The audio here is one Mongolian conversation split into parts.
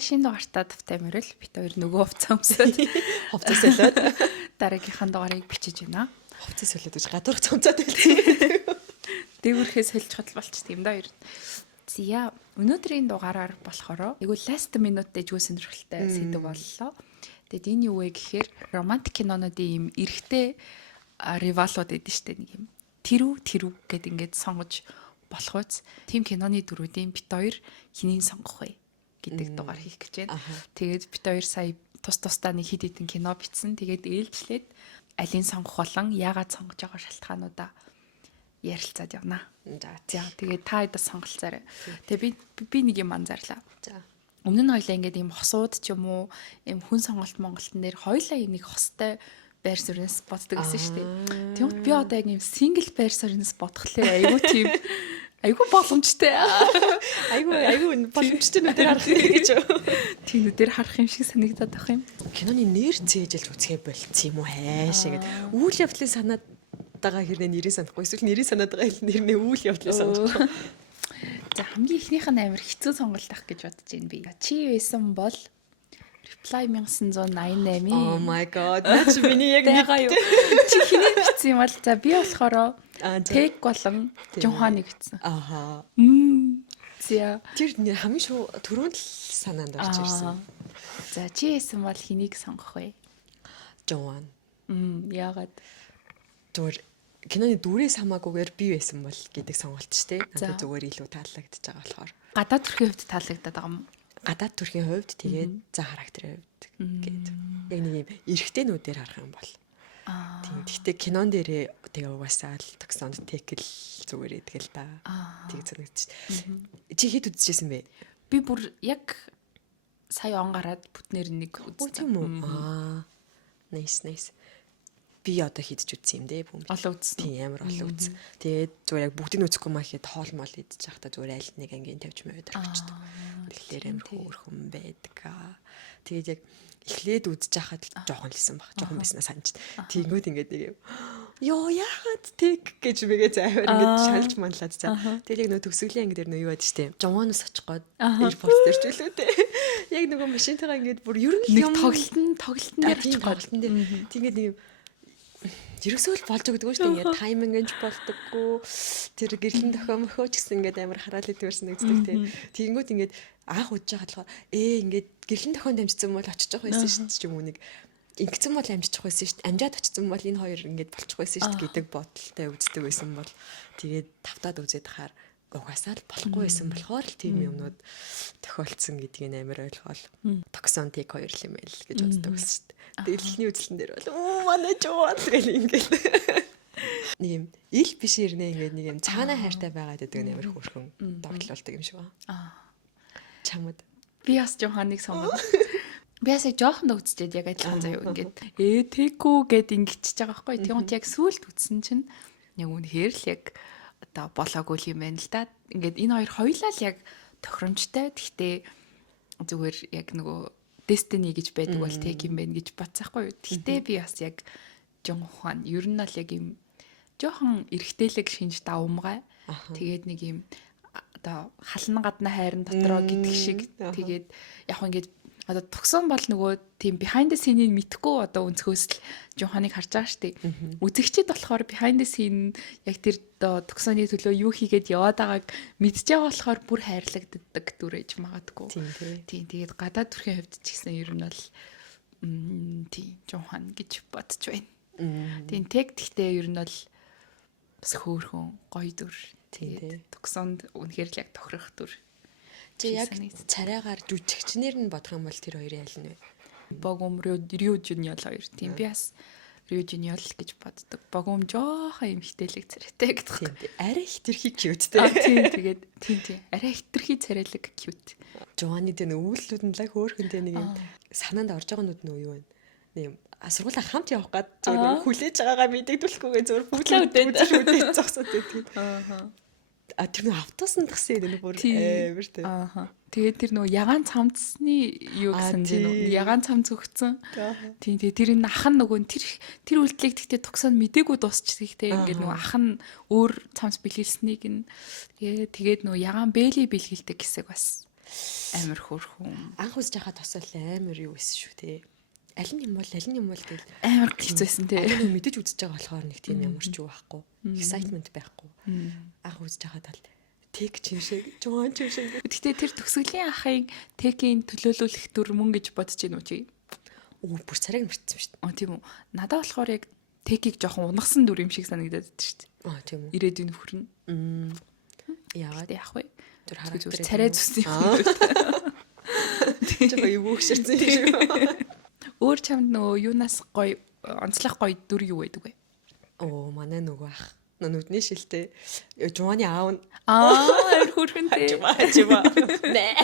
За шинэ дугаартаа тавтай мөрөл бит хоёр нөгөө хувцас өмсөд Хувцас солиод дараагийнхаа дугаарыг бичиж байна. хувцас солиод гэж гадуурх цомцоод байлаа. Дээгүүрхээ солих хол болчих тийм да хоёр. Зя өнөөдрийн дугаараар болохоор айгу last minute дэжгүй сонирхолтой сэдв боллоо. Тэгэд энэ юу вэ гэхээр романтик кинонуудын юм эрэгтэй ривалууд эдэн штэ нэг юм. Тэрүү гэд ингээд сонгож болох үз. Тим киноны дөрүүдийн бит хоёр хэнийг сонгох вэ гэдэг дугаар хийх гэж байна. Тэгээд бит хоёр сая тус-тусдаа нэг хэд хэдэн кино бичсэн. Тэгээд ээлжлээд алийг сонгох болон яагаад сонгож байгаа шалтгаануудаа ярилцаад явна. За тэгээд та хэд сонголцаарай. Тэгээд би нэг юм анзаарлаа. За. Өмнө нь хоёлаа ингээд юм хосууд ч юм уу, юм хүн сонголт Монголтон дээр хоёлаа нэг хостой байр суурьнаас боддог гэсэн шүү дээ. Тэгвэл би одоо яг юм сингл байр суурьнаас бодхолоо айгуу тийм айгуу боломжтой. Айгуу боломжтой нүдээр харах гэж. Тийм нүдээр харах юм шиг санагдаад байх юм. Киноны нэр цээжилж үзгээ болцсон юм уу хаашаа гэдэг. Үйл явдлын санаад байгаа хэрнээ нэрийг санахгүй эсвэл нэрийг санаад байгаа нэрнээ үйл явдлыг санахгүй. За хамгийн ихнийх нь амар хэцүү сонголт ах гэж бодож байна би. Чи байсан бол Reply 1988. Oh my god. Наач миний яг байгаа юу? Чи хэнийг бичсэн юм бол за би болохоор Тэг болон Жонханыг бичсэн. Аха. За Тэр хамгийн шүү түрүүнд л санаанд орж ирсэн. За чи байсан бол хэнийг сонгох вэ? Жон. Яагаад? Зүгээр киноны дүрээс хамаагүйгээр би байсан бол гэдэг сонголт ч тийм. Надад зүгээр илүү таалагдж байгаа болохоор. Гадаад төрхийн хувьд таалагдаад байгаа юм. Гадаад төрхийн хувьд тэгээд за характерын хувьд гээд яг нэг юм эрэгтэйнүүдээр харах юм бол тийм. Гэхдээ кинон дээрээ тэгээ угаасаа л токсонд тэкэл зүгээр идэгэл та. Тэг зэрэгч. Чи хэд үзчихсэн бэ? Би бүр яг сая он гараад бүтнээр нэг үзсэн. Тийм үү? Nice. Би одоо хийдэж үзсэн юм дээ бүм. Олон үзсэн. Тийм амар олон үзсэн. Тэгээд зүгээр яг бүгдийг үзэхгүй маа гэхэд хоол мол идэж байхдаа зүгээр аль нэг ангийн тавьж мövд орчихдог. Тэгэхээр амар хөөрхөн байдаг. Тэгээд яг эхлээд үзэж байхад жоохон лсэн баг. Жоохон байснаа санаж. Тэнгүүд ингээд нэг юм. Йоо яагаад тэг гэж мэгээ зайвар ингээд шалж манлаад за. Тэгээд яг нөө төгсгөлийн анги дээр нөө юу байдж тээ. Жоноос очих гээд airport дээр ч үлээ дээ. Яг нөгөө машинтайгаа ингээд бүр ер нь юм тоглолтын дээр очих гээд. Тэгээд нэг ерөөсөө л болж өгдөг шүү дээ. Ингээд тайминг гэж болдоггүй. Тэр гэрлэн тохиомхоо ч гэсэн ингээд амар хараал идвэрсэн нэгддэг тийм. Тэгэнгүүт ингээд анх удаж байгаа болохоор ингээд гэрлэн тохионд амжицсан бол очиж байгаа байсан шүү дээ. Ч юм уу нэг ингэсэн бол амжиж байгаа байсан шүү дээ. Амжаад очсон бол энэ хоёр ингээд болчих байсан шүү дээ гэдэг бодолтой үздэг байсан бол тэгээд тавтаад үзээд хахаар угаасаа л болохгүй байсан болохоор л тийм юмнууд тохиолдсон гэдгийг амар ойлгоол. Токсон тик хоёр л юм байл гэж боддог байсан шүү дээ. Дэлхийний үзлэн дээр бол манай жоо гэл ингээд нэг юм ил биш ирнэ ингээд нэг юм цаанаа хайртай байгаад гэдэг нь амар хөөрхөн тогтлолдог юм шиг ба. Чамд би бас Жонханыг сонгоо. Би бас жоохон үзчихэд яг адилхан заяа ингээд тэкүү гэд ингэчихэж байгаа байхгүй. Тэгвэл яг сүулт үзсэн чинь яг үнэхээр л яг одоо болоогүй юм байна л да. Ингээд энэ хоёр хоёулаа л яг тохиромжтой. Гэхдээ зүгээр яг нөгөө Destiny гэж байдаг бол тэг юм байна гэж бацсахгүй юу. Гэхдээ би бас яг Жонхан ер нь л яг юм жоохон эргэтэлэг шинж давмгай. Тэгээд нэг юм одоо хална гадна хайрын дотроо гэдэг шиг тэгээд яг ингээд одоо төгсөн бол нөгөө тийм behind the scene-ийг мэдхгүй одоо өнцгөөс л Жонханыг харж байгаа шүү дээ. Үзэгчид болохоор behind the scene яг тэр төгсөний төлөө юу хийгээд яваад байгааг мэдж байгаа болохоор бүр хайрлагддаг дүрэж магадгүй. Тийм тэгээд гадаад төрхийн хувьд ч гэсэн ер нь бол тийм Жонхан гэж бодож байна. Тийм тэгтээ ер нь бол бас хөөрхөн гоё дүр. Тэгээд төгсөнд үнэхээр л яг тохирох дүр. Чи яг царайгаар жүжигчнэр нь бодох юм бол тэр хоёрын аль нь вэ? Богом Рю Жуниор хоёр. Тийм би бас Рю Жуниор л гэж боддог. Богом жоохон юм хитэлэг царайтай гэдэг. Арай хитрхи cute те. Тийм тэгээд тийм. Арай хитрхи царайлаг cute. Жоаны дэ үүлүүд нь лаг хөөрхөнтэй нэг юм санаанд орж байгаа нүд нь юу вэ? Нэг юм сургуулаа хамт явах гад зөв хүлээж байгаагаа мэдэгдүүлэхгүйгээ зөв бүтлээ зогсоод байдаг. Тэр нөө автобусанд тагсан юм бүр амар тэ. Тэгээд тэр нөө ягаан цамцсны юу гэсэн тийм ягаан цамц өгцөн. Тийм тэр энэ ах нь нөгөө тэр үйлдэлийг тэгтээ төгсөөнд мдээгүй дуусчихдаг те. Ингээд нөгөө ах нь өөр цамц бэлгэлснийг нь тэгээд нөгөө ягаан бэли бэлгэлдэг хэсэг бас амар хөөрхөн. Анх үзэж байхад тосол амар юу байсан шүү те. Аль нь юм бол гэл Амар хэцүүсэн те. нэг мэдэж үзэж байгаа болохоор нэг тийм ямар ч юу байхгүй. Excitement байхгүй. Анх үзэж байхад бол тэг чим шиг, жуан чим шиг. Гэхдээ тэр төгсгөлийн ахыг техийн төлөөлүүлэх дүр мөн гэж бодож байна уу чи? Бүр царайг мартсан шүү дээ. Тийм үү. Надад болохоор яг техийг жоохон унагсан дүр юм шиг санагдаад байна шүү дээ. Тийм үү. Ирээдүйн нөхөр нь. Яагаад Яг вэ? тэр Зүгээр царай зүссэн юм. Жоо юу хөшөрсөн юм шиг. Өөр чамд нөгөө юунаас гоё онцлох гоё дүр юу байдаг вэ? Манай нөгөө ах. Нүдний шилтэй. Жуаны аав нь. Эр хүрхэнтэй. Хажива. Нэ.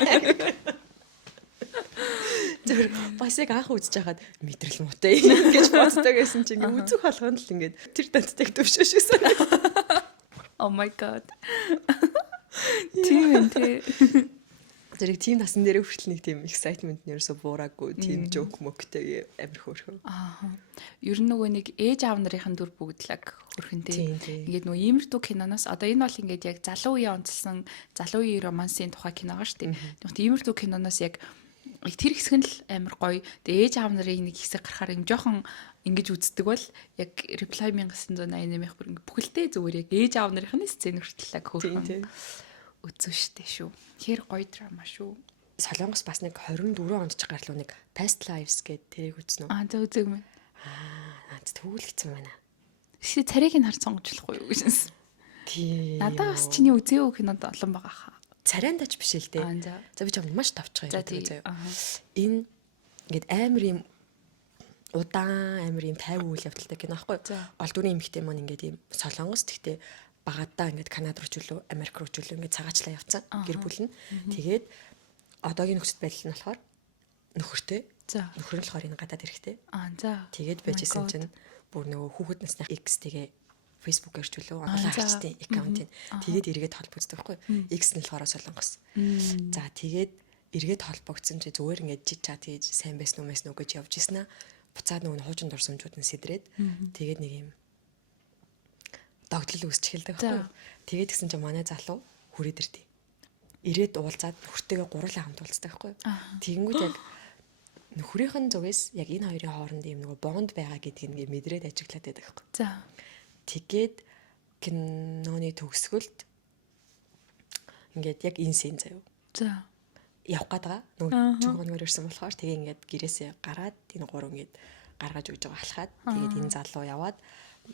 Тэр бас яг анх үзэж байхад мэдрэл муутай гэж боддог байсан чинь ингээ үзэх болгонд л ингээд тэр дантайг төвшөөшөөсөн. Oh my god. Тийм тий. Зэрэг тийм насан дээр хүртэл нэг тийм excitement нэрсө буураагүй тийм joke мөктэй амир хөөрхөн. Ер нь нөгөө нэг ээж аав нарын дүр бүгдлэг хөрхөнтэй. Ингээд нөгөө иймэрдүү киноноос одоо энэ бол ингээд яг залуу үеийн онцлсан залуу үеийн романсын тухай кино байгаа шүү дээ. Тэгвэл иймэрдүү киноноос яг тэр хэсэг нь л амир гоё. Тэгээ ээж аав нарын нэг хэсэг гарахаар юм жоохон ингэж үздэг бол яг Reply 1988-ийнх бүр ингээд бүхэлдээ зүгээр яг ээж аав нарын сцен хүртэл хөөрхөн. Үзэн штэ шүү. Тэр гоё драма шүү. Солонгос бас нэг 24 онд ч гарлуу нэг Past Lives гэдэг тэрийг үзсэн үү? Үзэг мэн. Наад төвлөгцсөн байна. Чи царийг нь харж сонгочлохгүй юу гэсэн. Тийм. Надаа бас чиний үзээгүй кинод олон байгаа хаа. Царайндаач биш л дээ. За би чамд маш тавчгаа яриад заяа. Энэ ингээд амар юм удаан амар юм 50 үйл явдалтай кино аахгүй. Гол дүрийн эмэгтэй маань ингээд юм солонгос тэгтээ багадаа ингээд Канада руу ч үлээ Америк руу ч үлээ ингээд цагаачлаа явцсан гэр бүл нь. Тэгээд одоогийн нөхцөл байдал нь болохоор нөхөртэй. Нөхөр нь болохоор энэ гадаад ирэхтэй. Тэгээд байжсэн чинь бүр нөгөө хүүхэд насны X тэгээ Facebook-ээр ч үлээ онлайн аккаунтын. Тэгээд эргээд холбогддог байхгүй. X нь болохоор солонгос. За тэгээд эргээд холбогдсон чи зүгээр ингээд чат хийж сайн байсан уу мэс нүг гэж явж ийсэн аа. Буцаад нөгөө хуучин дурсамжууд нь сэдрээд тэгээд нэг юм догтлол үүсч эхэлдэг байхгүй. Тэгээд гисэн чи манай залуу хүрээд ирдээ. Ирээд уулзаад нөхөртэйгээ гурлаа хамт уулздаг байхгүй. Тэгэнгүүт яг нөхрийнх нь зүгээс яг энэ хоёрын хооронд юм нөгөө бонд байгаа гэдгийг ингээ мэдрээд ажиглаад байдаг байхгүй. Тэгээд киноны төгсгөлд ингээд яг энэ сцен заяа. Явах гээд байгаа. Нөгөө жүгөнөөр ирсэн болохоор тэгээ ингээд гэрээсээ гараад энэ гурав ингээд гаргаж өгж байгаа халахад тэгээд энэ залуу яваад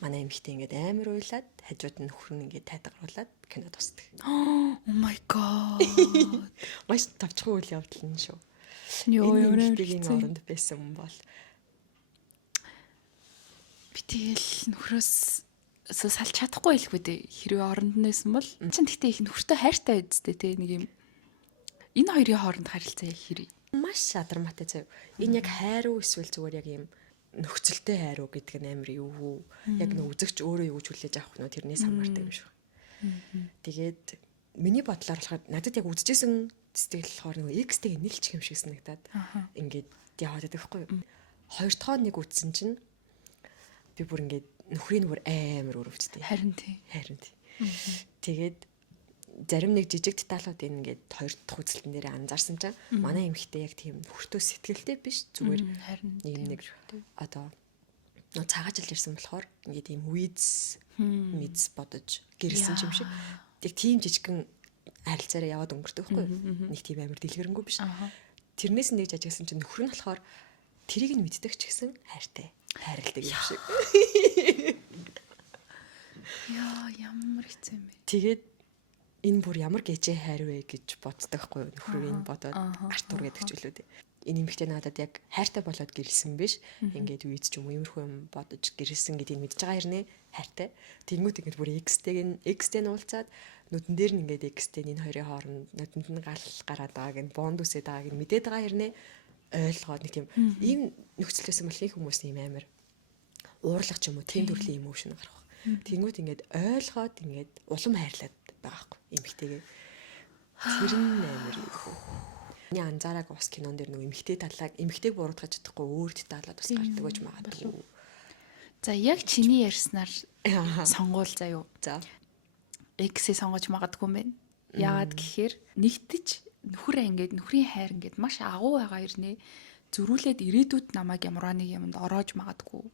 манай эмэгтэй ингээд амар уйлаад хажууд нь нөхөр нь ингээд тайтгаруулад кино тусдаг. Oh my god. Маш тавчхан үйл явдал нь шүү. Юу эмэгтэйгийн оронд байсан юм бол би тэгэл нөхрөөс салж чадахгүй хэлэх үү дээ. Хэрвээ оронд нь байсан бол чин тэгтээ их нөхөртөө хайртай байцтэй те нэг юм. Энэ хоёрын хооронд харилцаа хэрэг. Маш шадармаатай зав. Энэ яг хайр уу эсвэл зүгээр яг юм нөхцөлтэй хайр уу гэдэг нь амар юу. Яг нөө үзэгч өөрөө юу ч хүлээж авах нь тэрнээс хамаардаг юм шүү. Тэгээд миний бодлоор болохоор надад яг үзчихсэн сэтгэл болохоор нөгөө X-тэйг нийлчих юм шиг санагдаад ингээд яваад байдаг байхгүй юу. Хоёр дахь нэг үзсэн чинь би бүр ингээд нөхрийн бүр амар өрөвчтэй. Харин тий. Тэгээд зарим нэг жижиг деталууд ингээд хоёр дахь үзэлтэн дээр анзаарсан чинь манай эмэгтэй яг тийм нөхөртөө сэтгэлтэй биш зүгээр нэг одоо нөө цагаажил ирсэн болохоор ингээд ийм үйз бодож гэрэлсэн юм шиг тэг тийм жижигхэн харилцаараа яваад өнгөрдөг байхгүй нэг тийм амар дэлгэрэнгүй биш тэрнээс нэг жажигсан чинь нөхөр нь болохоор тэрийг нь мэддэг ч гэсэн хайрладаг юм шиг яа ямар хэцүү юм бэ тэгээд энэ бүр ямар гэжээ хайр вэ гэж боддог байхгүй нөхөр энэ бодоод Артур гэдэг ч үлээ дээ. Энэ эмэгтэй надад яг хайртай болоод гэрэлсэн биш. Ингээд үйц ч юм уу иймэрхүү юм бодож гэрэлсэн гэдгийг мэдж байгаа хэрнээ хайртай. Тэнгүүт ингээд бүр X-тэй уулзаад нүдэн дээр нь ингээд X-тэй энэ хоёрын хооронд нүдэнд нь гал гараад байгааг нь бонд үсээд байгааг нь мэдээд байгаа хэрнээ ойлгоод нэг тийм ийм нөхцөлөөс бол их хүмүүс ийм амар уурлах ч юм уу тийм төрлийн эмошн гарах. Тэнгүүт ингээд ойлгоод ингээд улам хайрлаад байхгүй эмэгтэйгээ тэр нь амар миний анзаараг бас кинон дээр нөгөө эмэгтэй талааг эмэгтэйг буруутгаж чадахгүй өөр деталаад бас гардаг байж магадгүй. За яг чиний ярьснаар сонгуул заяа. За X-ийг сонгож магадгүй юм байна. Яагаад гэхээр нэгтэж нөхөр ингээд нөхрийн хайр ингээд маш агуу байгаа ирнэ. Зөрүүлээд ирээдүйд намайг ямар нэг юмд ороож магадгүй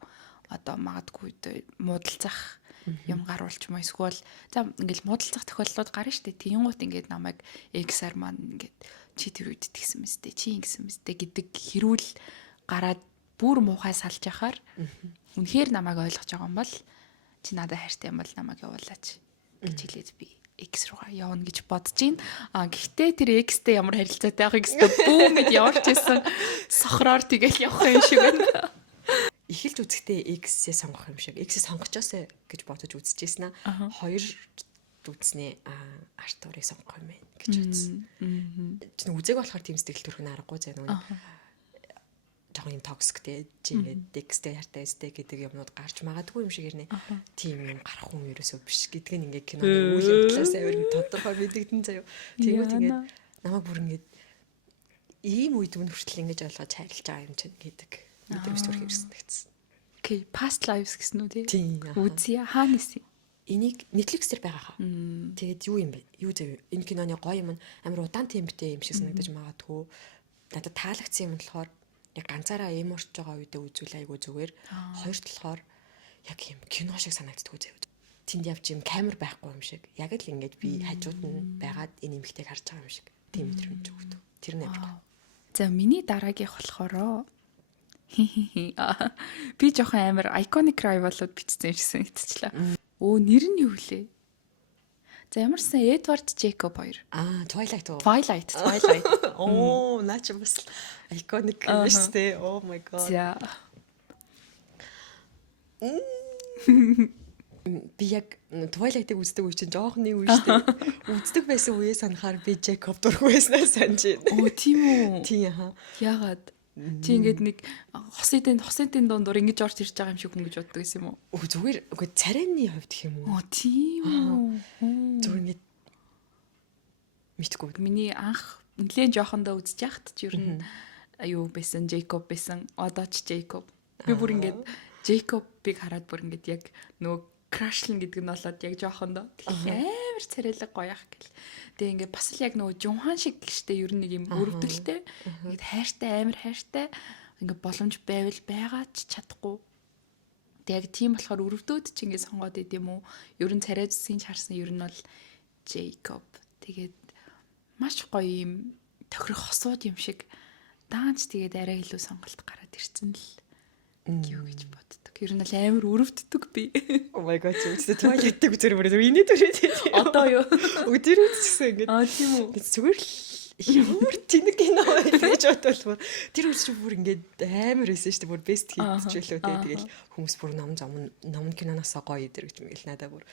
одоо магадгүй муудалцах юм гаруулч маа эсвэл за ингээд муудалцах тохиолдлууд гарна штэ. Тэнгуут ингээд намайг X-аар маань ингээд чи тэр үед тэгсэн мэт чи ингэсэн мэт гэдэг хэрүүл гараад бүр муухай салж яхаар үнэхээр намайг ойлгож байгаа юм бол чи надад хайртай юм бол намайг явуулаач гэж хэлээд би X руугаа явна гэж бодож байна. Гэхдээ тэр X-тэй ямар харилцаатай байгааг гэсэн бүүм гэд яварч исэн сохроор тэгэл явах юм шиг байна. Эхэлж үзэхдээ X-ээ сонгох юм шиг. X-ээ сонгочоосоо гэж бодож үзчихсэн аа. Хоёр үзснээ Артурыг сонгох юм байна гэж үзсэн. Чин үзег болохоор тийм сэтгэл төрөх нь аргагүй зэ нүг. Жохоо юм токсиктэй чи ингээд X-тэй хартай эстэй гэдэг юмнууд гарч магадгүй юм шиг ирнэ. Тийм юм гарах хүн ерөөсөө биш гэдг нь ингээд киноны үйл явдлаас авир тодорхой мэдэгдэн заяа. Тэгвэл ингээд намайг бүр ингээд ийм үед үн хүртэл ингэж ойлгож хайрлаж байгаа юм чинь гэдэг мэдрэмж төрөх юмсан гэсэн. Окей, past lives гэсэн үү тий? Үзье хаанаас энийг Netflix дээр байгаа хаа. Тэгээд юу юм бэ? Юу зав? Энэ киноны гоё юм амар удаан темптэй юм шиг санагдаж магадгүй. Надад таалагдсан юм болохоор яг ганцаараа эм орж байгаа үедээ үзүүл айгу зүгээр. Хоёрт болохоор яг юм кино шиг санагддгүй зав. Тэнд явж юм камер байхгүй юм шиг. Яг л ингэж би хажууд нь байгаад энэ эмэгтэйг харж байгаа юм шиг. Тийм мэдрэмж өгдөг. Тэр нь амар. За миний дараагийнх болохоро би жоохон амар iconic rival-ууд бичсэн юм шиг санагдчихлаа. Нэр нь юу вэ? За ямарсан Эдвард Джейкоб хоёр. Twilight. Twilight. Наач бас iconic юм шүү дээ. Oh my god. За. Би яг Twilight-ыг үздэг үе чинь жоохон нэг үе шүү дээ. Үздэг байсан үеэ санахаар би Джейкоб дургүй байснаа санаж байна. Тийм үү? Тийм аа. Яагаад? Чи ингээд нэг хосын дундуур ингэж орж ирж байгаа юм шиг хүн гэж боддог гэсэн юм уу? Зүгээр үгүй царайны хувьд гэх юм уу? Тийм үү. Зүгээр ингэж мэдгүй. Миний анх нэлээд жоохондоо үзэж яхад ч ер нь аюу байсан Джейкоб байсан. Одоо ч Джейкоб. Би бүр ингээд Джейкобыг хараад бүр ингээд яг нөгөө крашлн гэдэг нь болоод яг жоохондоо амар царайлаг гоё ах гэл. Тэгээ ингээд бас л яг нөгөө Жунхан шиг гэжтэй ер нь нэг юм өрөвдөлтэй. Ингээд хайртай амар хайртай ингээд боломж байвал байгаа ч чадахгүй. Тэгээ яг тийм болохоор өрөвдөөд ч ингээд сонгоод идэм үү. Ер нь царай зүсгийн харсан ер нь бол Джейкоб. Тэгээд маш гоё юм тохирох хосууд юм шиг даанч тэгээд арай илүү сонголт гараад ирсэн л юу гэж боддог. Ер нь л амар өрөвддөг би. Oh my god. Twilight-ыг үзэр мөрөө инээд үрээд. Одоо юу? Өдөр үзчихсэн ингээд. Тийм үү. Зүгээр л ямар тэнэг кино гэж бодвол тэр үсч бүр ингээд амар байсан шүү дээ. Бүр best hit ч үлээ тэгээд хүмүүс бүр ном киноноосоо гоё идэр гэж мэгэл надаа бүр.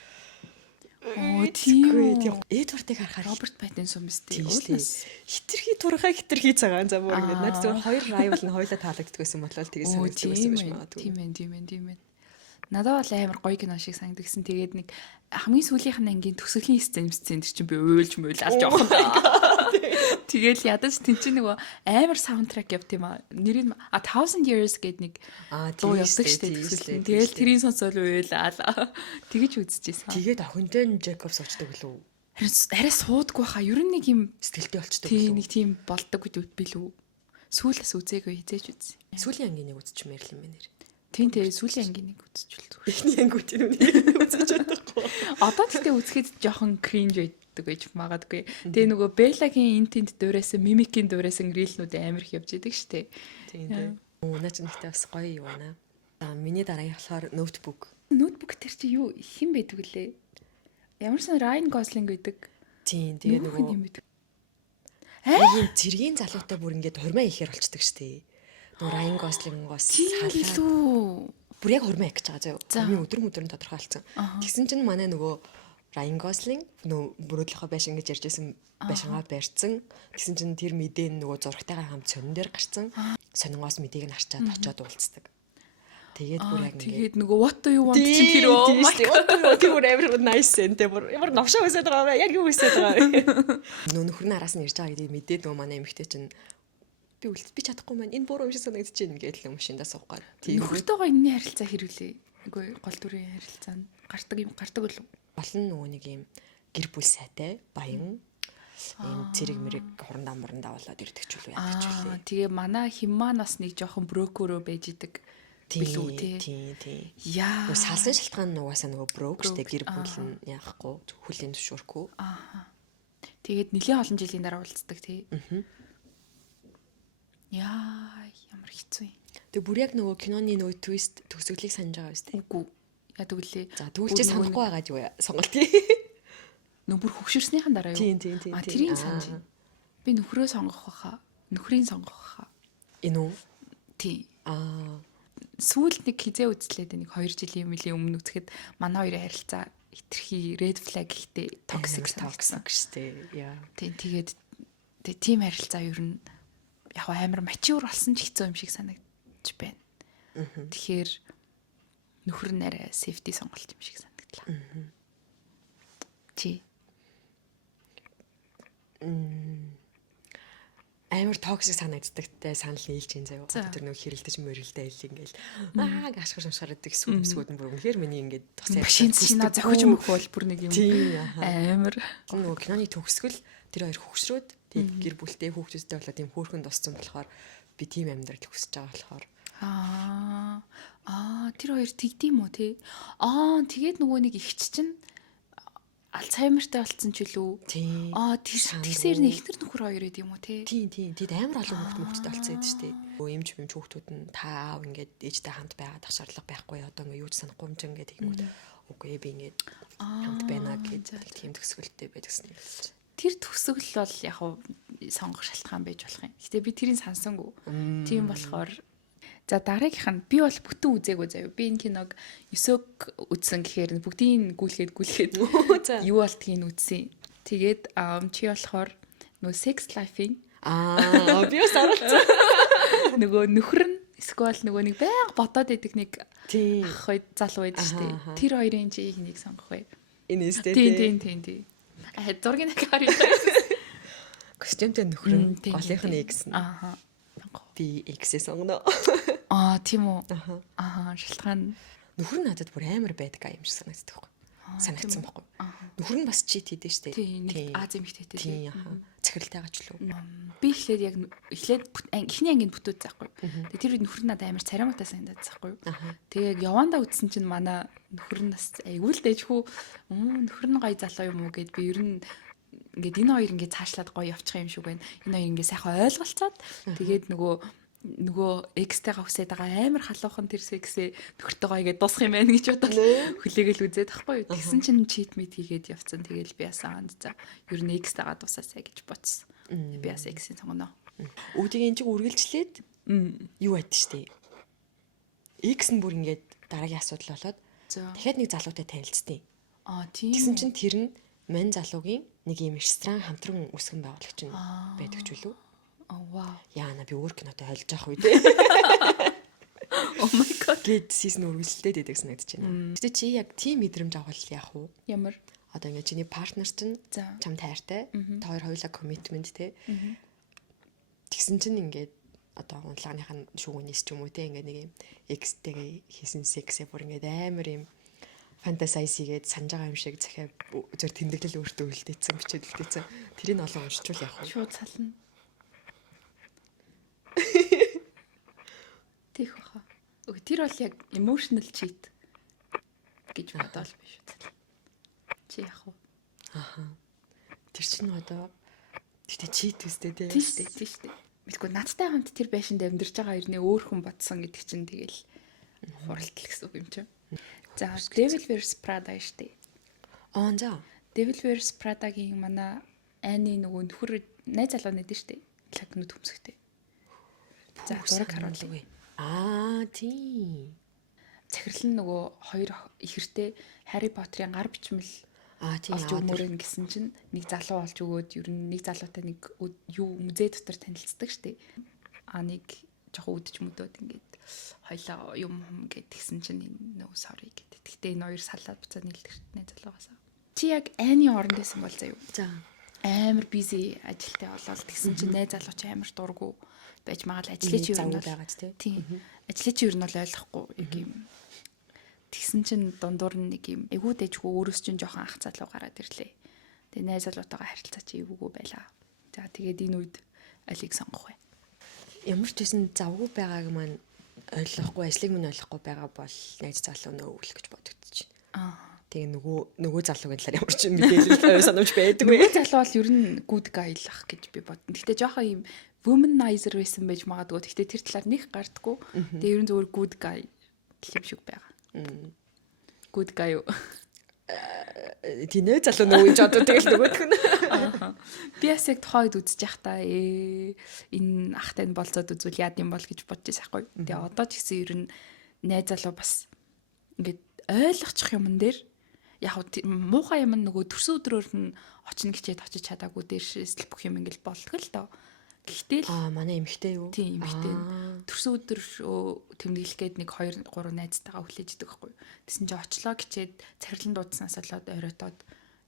Тийм. Эдвардыг харахаар Роберт Паттинсон мэт уулнаас хитрхи турхаа хитрхи цагаан зам бүр ингээд над зүгээр хоёр rival нь хоёулаа таалагддаг байсан болол тэгээд санагддаг байсан биш магадгүй. Тийм ээ. Надад бол амар гоё кино шиг санагдсан. Тэгээд нэг хамгийн сүүлийнх нь ангийн төгсгөлийн сцен тэр чинь би уйлж муйлалж явах юм. Тэгэл ядаж тэнцэн нөгөө амар саундтрак явт юм аа. Нэр нь 1000 Years гэдэг нэг дуу явдаг штеп төгсгөлийн. Тэгэл тэрийн сонсол уйлаа. Тэгэж үзчихсэн. Тэгээд охинтой нь Джейкоб суучдаг лүү. Арай суудаггүй хаа. Ер нь нэг юм сэтгэлтэй болчтой. Тийм нэг тийм болдог гэж би лүү. Сүүлээс үзээгүй хизээж үзсэн. Сүүлийн ангийн нэг үзчихмээр л юм байна нэр. Тийм сүүлийн ангийн нэг үзчихвэл зүгээр. Эхний ангиуд нь үзэж чадахгүй. Одоо тэгтээ үзэхэд жоохон кринж байдаг гэж магадгүй. Тэгээ нөгөө Беллагийн интент дуурайсан, мимикийн дуурайсан рилнүүд амар их явж идэг штэ. Тийм. Наач нэгтэй бас гоё юу наа. Миний дараагийн болохоор ноутбук. Ноутбук тэр чи юу хэн байдаг вүлээ? Ямарсан Райан Гослинг байдаг. Тийм тэгээ нөгөө юм байдаг. Ийм цэргийн залуутай бүр ингээд хурмаа ихээр болчдөг штэ. Нөгөө Райан Гослингоос салаа. Бүр яг хурмаа их гэж байгаа заяа. Миний өдөр тодорхойлцсон. Тэгсэн чинь манай нөгөө Райан Гослинг нөгөө бүрөөдлөхөө байшин гэж ярьжсэн байшингаа барьцсан. Тэгсэн чинь тэр мэдээ нөгөө зурагтайгаа хамт сонин дээр гарцсан. Сонингоос мэдээг нь харчаад очиод уулздаг. Тэгээд бүр яг тэгээд нөгөө what do you want чинь тэр тэр бүр амар nice энэ бүр ямар новшоо өсөд байгаа яг юу өсөд байгаа. Нөхөр нь араас нь ирж байгаа гэдэг мэдээд нөгөө манай эмэгтэй чинь би чадахгүй маань энэ буруу юм шиг санагдаж байна гэдэг л машиндаа суух гад. Тийм. Нөхөртөөгөө энэний харилцаа хэрүүлээ. Үгүй гол дүрийн харилцаа нь гардаг үлээ. Болно нөгөө нэг юм гэр бүл сайтай, баян. ийм цэрэг мэрэг хурандаа болоод ирдэг ч үл байдаг ч үлээ. Тэгээ манай хим маань бас нэг жоохон брокерөө байж идэг билүү тий. Тийм. Яа. Нөгөө салсан шалтгаан нь угаасаа нөгөө брок штэ гэр бүл нь яахгүй хүлийн зөвшөөрөхгүй. Тэгээд нэлээд олон жилийн дараа уулздаг тий. Яа, ямар хэцүү юм. Тэг бүр яг нөгөө киноны нөгөө твист төгсгөлийг санаж байгаа биз дээ. Үгүй. Яа тэгвэл За тэгвэл санахгүй байгаад юу сонголтыг. Нөө бүр хөвшөрснийхэн дараа юу? Тийм. Тэрийг санаж байна. Би нөхрөө сонгох баха. Нөхрийн сонгох баха. Энэ үү? Тий. Сүүлд Нэг хизээ үзлээд нэг 2 жилийн өмнө үзэхэд манай хоёрын харилцаа хитрхи red flag ихтэй toxic штэ. Яа. Тэгээд тийм харилцаа ер нь яг амар матюр болсон ч хэцүү юм шиг санагдаж байна. Тэгэхээр нөхөр нь арай safety сонголт юм шиг санагдлаа. Чи амар токсик санагддагтай санал нийлж ин заяа. Тэр нөх хэрэлдэж мөрөлдөө ил ингээл ашгар шамшгараад эсвэл бүр үнэхээр миний ингээд тус машин шинаа зохиж мөх бол бүр нэг юм амар. Нөгөө киноны төгсгөл тэр хоёр хөгшрөөд тийм гэр бүлтэй хүүхдүүдтэй болоод тийм хөөрхөн дусцсан болохоор би тийм амьдрал хүсэж байгаа болохоор тэр хоёр тэгдэм үү те. Тэгээд нөгөө нэг ихч чинь Альцгеймертэй болцсон ч үлээ. Тэрсээр нь ихнэр нөхөр хоёр гэдэг юм уу те. Тийм. Тэд амар олон хүүхдтэй болцсон байдаг шүү дээ. Эмч хүүхдүүд нь та аав ингээд ээжтэй хамт байгаад ах шаардлага байхгүй одоо ингээд юу ч санахгүй юм чинь ингээд тэгмүүд үгүй би ингээд хамт байна гэдэг тийм төсвөлтэй байдагсан юм. Тэр төсөглөл бол яг сонгох шалтгаан байж болох юм. Гэтэ би тэрийг сансангүй. Тийм болохоор за дараагийнх нь би бол бүтэн үзээгүй заяа. Би энэ киног 9-г үзсэн гэхээр бүгдийг гүйлгээд юу болдгийг үзсэн. Тэгээд чи болохоор нөгөө sex life-ийн би бас оролцсон. Нөгөө нөхөр нь эсвэл нөгөө нэг байнга бодоод идэг нэг ах хоёр залуу байдаг шүү дээ. Тэр хоёрын чи энийг сонгох вэ? Энэ өстэй. Тийм. Зургийг харъя. Костюмтэй нөхөр нь голынх нь X нь. Би X-ээ сонгоно. Тийм үү. Шалтгаан нөхөр нь надад бүр амар байдаг юм шиг санагддаг байхгүй. Санагдсан байхгүй. Нөхөр нь бас чит хийдэж штэ. Тийм. Аз эмэгтэйтэй. Тийм. Цахиралтайгаа ч лөө. Би эхлээд эхний ангийн бүтүүд заахгүй. Тэгээ тэр үед нөхөр нь надад амар царамаатай санагдаад заахгүй. Тэгээ явандаа үтсэн чинь манай нөхөр нь бас айгүй л дэжхүү нөхөр нь гоё залуу юм уу гэд би ер нь ингээд энэ хоёр ингээд цаашлаад гоё явчих юм шиг байна. Энэ хоёр ингээд сайхан ойлголцоод тэгээд нөгөө экстэйгээ хүсээд байгаа амар халуухан тэр сексээ нөхөртөөгөө ингээд дуусах юм байна гэж бодоод хүлээгээл үзээд тахгүй юу. Тэгсэн чинь чит мэд хийгээд явцсан. Тэгээл би ясаанд за ер нь экстэйгээ дуусаасаа гэж бодсон. Би ясаа эксийн сонгоно. Үүдийг энэ чиг үргэлжлээд юу байдж штэ. X нь бүр ингээд дараагийн асуудал болоод дахиад нэг залуутай танилцтыг. Тийм. Тэгсэн чинь тэр нь мань залуугийн нэг юм ресторан хамтран үсгэн байгуулагч нь байдаг ч үлээ. Вау. Яана би өөр кинотой холж явах үү дээ. Oh my god. Гэт сизон үргэлжлээд байдаг санагдаж байна. Гэтэ чи яг тийм мэдрэмж авах яах вэ? Ямар? Одоо ингээд чиний партнер чинь чам тайртай. Та хоёр хоёулаа commitment те. Тэгсэн чинь ингээд одоо унтлагынхаа шүүгнээс ч юм уу те ингээд нэг юм X-тэйгээ хийсэн сексээ бүр ингээд амар юм фантазайз хийгээд санаж байгаа юм шиг захиа зөв тэмдэглэл өөртөө үлдээсэн бичээд үлдээсэн. Тэрийг олон уншчихвал яах вэ? Шууд сална. Тих баха. Тэр бол яг emotional cheat гэж бодоол биш үү? Чи яах вэ? Тэр чинь одоо тэгтээ cheat үстэй тий. Тийш. Мэдгүй надтай хамт тэр байшинд амьдарч байгаа хэрнээ өөр хүн бодсон гэдэг чинь тэгэл хуралдал гэсэн үг юм чинь. За Devil Wears Prada штэ. За. Devil Wears Prada-гийн манай Ани нөгөө нөхөр найз залуу нэдэн штэ. Лагнууд хөмсгтэй. За зураг харуулъя. Тийм. Захирал нь нөгөө хоёр ихэртэй Harry Potter-ийн гар бичмэл олж өгмөрэн гэсэн чинь нэг залуу олж өгөөд ер нь нэг залуутай нэг юу музей дотор танилцдаг штэ. Нэг жоохон үдж мөдөөд ингээд хоёлаа юм гэд тэгсэн чинь нөгөө sorry гэдэг. Гэхдээ энэ хоёр салаад буцаад нийлдэгчтэй залуугаас. Чи яг Ани оронд байсан бол заяа. За. Амар busy ажилтай болол тэгсэн чинь найз залуу чи амар дургу байж магаал ажлын чи юу байгаад тийм. Ажлын чи юу нь бол ойлгохгүй яг юм. Тэгсэн чинь дундуур нь нэг юм эйгүү дэжгүй өөрөөс чинь жоохон ах залуу гараад ирлээ. Тэгээ найз залуутайгаа харилцаа чи эвгүй байлаа. За тэгээд энэ үед алийг сонгох вэ? Ямар ч байсан завгүй байгааг маань ойлгохгүй, ажлыг минь ойлгохгүй байгаа бол найз залуу нөө өглөх гэж бодогдож байна. Тэгээ нөгөө залуугийн талаар ямар ч мэдээлэл санамж байдаггүй. Нөгөө залуу бол ер нь good guy лах гэж би бодно. Гэхдээ жоохон юм womanizer байсан байж магадгүй. Гэхдээ тэр талаар нэг гардггүй. Тэгээ ер нь зөвхөн good guy юм шиг байгаа. Good guy юу? Тинэ залуу нөгөө гэж одоо тэгэл нөгөөх нь. Би бас яг тохойд үзэж явахдаа энэ ахтай нь болцоод үзвэл яад юм бол гэж бодож байсан байхгүй. Тэгээ одоо ч гэсэн ер нь найз залуу бас ингээд ойлгочих юмн дээр яг муухай юм нөгөө төрсөн өдрөөр нь очно гэчээд очиж чадаагүй дээршээс л бүх юм ингээл болдог л доо. Гэхдээ л манай эмэгтэй юу? Тийм эмэгтэй. Төрсөн өдөр тэмдэглэх гээд нэг 2 3 найзтайгаа хүлээж идэг байхгүй. Тэсэн чи очлоо гэчээд царилан дуудснаас болоод оройтоод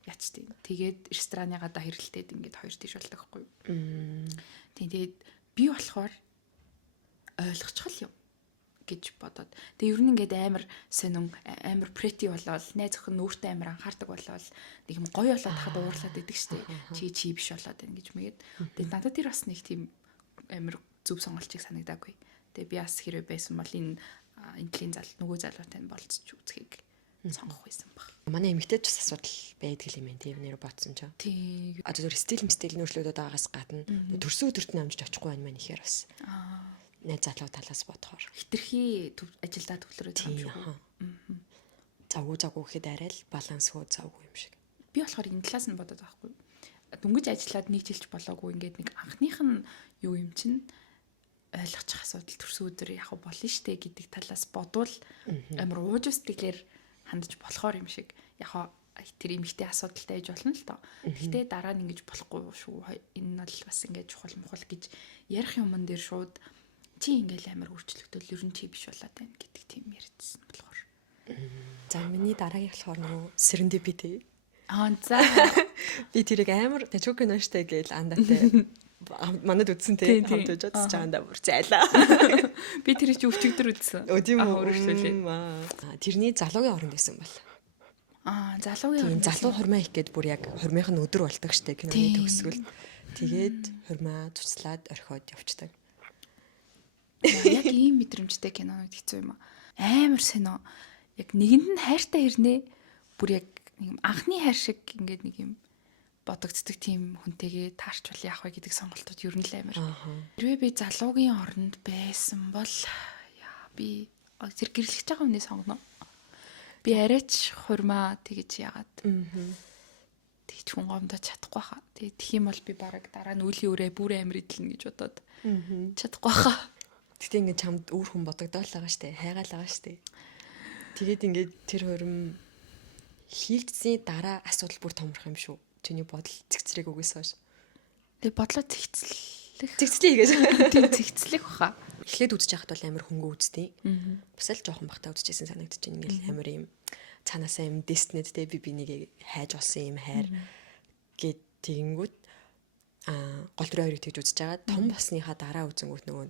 ячтیں۔ Тэгээд рестораныгаа да хэрэлдээд ингээд хоёр тийш болдог байхгүй. Тэгээд би болохоор ойлгочихл юм гэж бодоод. Тэгээ ер нь ингээд амар сонин амар pretty болоод найз охин нүүртэй амар анхаардаг болоод нэг юм гоё болоод хахад уурлаад идэг штеп. Чи биш болоод байна гэж мэгээд. Тэгээ надад тэр бас нэг тийм амар зөв сонголтыг санагдаагүй. Тэгээ би бас хэрэг байсан бол энэ интлийн нөгөө залуутай нь болцож үзхийг сонгох байсан баг. Манай эмэгтэй ч бас асуудал байдаг юм байна тийм нэр бодсон ч. Тий. Одоо стил нөөцлөлүүд байгаас гадна төрсөн өдөрт нь амжиж очихгүй байх маань ихээр бас. Найз залуу талаас бодохоор хитрхи ажилдаа төвлөрөөд байгаа юм шиг. Завгүй гэхэд арай л баланс хөө завгүй юм шиг. Би болохоор энэ талаас нь бодоод байхгүй. Дөнгөж ажиллаад нэг жилч болоогүй ингээд нэг анхных нь юу юм чинь ойлгочих асуудал төрсөн өдөр яг болно штэ гэдэг талаас бодвол амар ууж сэтгэлээр хандаж болохоор юм шиг. Яг тэр эмэгтэй асуудалтай ээж болно л доо. Гэхдээ дараа нь ингэж болохгүй шүү. Энэ бол бас ингэж чухал гэж ярих юмн дээр шууд чи ингээл амар өөрчлөгдөл ер нь чи биш болоод байна гэдэг тийм ярьдсан болохоор. За миний дараагийн болохоор нөгөө serendipity. За би тэрийг амар тажгүй нөштэй гээл андаатай манад үтсэн те хамт үжиж чаанда бүр зайлаа. Би тэрийг чи өчигдөр үзсэн. Тийм үү? Өөрчлөлөө. Тэрний залуугийн оронд байсан бол. Залуугийн залуу хурмаа их гээд бүр яг хурмынх нь өдөр болдог штэ киноны төгсгөл. Тэгээд хурмаа цуцлаад орхиод явцдаг. Яг ийм мэдрэмжтэй кинонууд хэцүү юм аа. Амар сонио. Яг нэгэнд нь хайртай ирнэ. Бүр яг нэг анхны хайр шиг ингээд нэг юм бодогддаг тийм хүнтэйгээ таарчвал яах вэ гэдэг сонголтууд ер нь л амар. Хэрвээ би залуугийн оронд байсан бол би зэрэг гэрлэж байгаа хүнээ сонгоно. Би арайч хурмаа тэгэж яагаад. Тэгж хүн гомдож чадахгүй хаа. Тэгэх юм бол би бараг дараа нь үлийн өрөө бүр амар идэлнэ гэж бодоод чадахгүй хаа. Гэтэ ингээд чамд өөр хүн бодогдоол байгаа штэ. Хайгаал байгаа штэ. Тэгээд ингээд тэр хурим хийгдсэний дараа асуудал бүр томрох юм шүү. Чиний бодол зэгцрэг үгээс хойш. Тэгээ бодлоо зэгцлэх гэж. Тийм зэгцлэх баха. Эхлээд үзэж байхад бол амар хөнгөө үзтий. Бас л жоохон бахта үзчихсэн санагдаж байна. Ингээл амар юм цаанаасаа юм дестинэдтэй би бинийг хайж олсон юм хайр гэд тэгэнгүүт гол дүр хоёрыг тэгж үзэж байгаа. Том босныхаа дараа үзэнгүүт нөгөө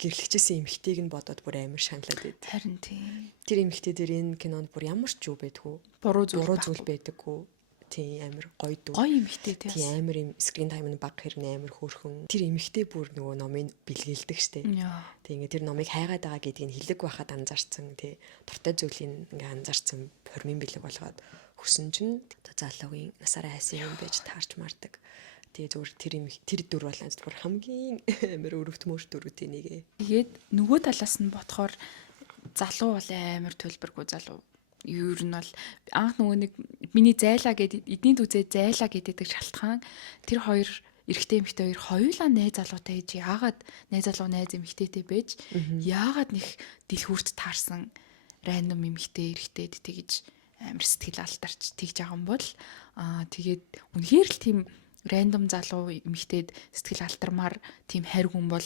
гэрлэгчээсээ эмхтэйг нь бодоод бүр амар шаналаад байд. Харин тийм. Тэр эмхтэй дээр энэ кинонд бүр ямар ч юу байдгүй. Буруу зүйл байдаггүй. Тийм амар гоё дүү. Гоё эмхтэй тийм. Тийм амар юм скрин тайм нь баг хэрнээ амар хөөрхөн. Тэр эмхтэй бүр нөгөө номыг бэлгэлдэг штэ. Тийм ингээ тэр номыг хайгаад байгаа гэдгийг хэлэг байхад анзаарсан тий. Дуртай зүйлийг ингээ анзаарсан формын бэлэг болгоод хүсэн чинь залуугийн насаараа хайсан юм байж таарч мардаг. Тэгээ зүгээр тэр дүр бол зүгээр хамгийн амар өрөвдмөр дүрүүдийн нэг. Тэгээд нөгөө талаас нь бодохоор залуу бол амар төлбөргүй залуу. Ер нь бол анх нөгөө нэг миний зайлаа гэдэг эдний түзээ зайлаа гэдэг шалтгаан тэр хоёр эрэгтэй эмэгтэй хоёр хоёулаа найз залуутай ээж яагаад найз залуу найз эмэгтэйтэй байж яагаад нэг дэлгүүрт таарсан рандом эмэгтэй эрэгтэйд тэгж амар сэтгэл алдарч тэгж байгаа юм бол тэгээд үнэхээр л тийм рандом залуу эмэгтэйд сэтгэл алдармаар тийм хайр хүн бол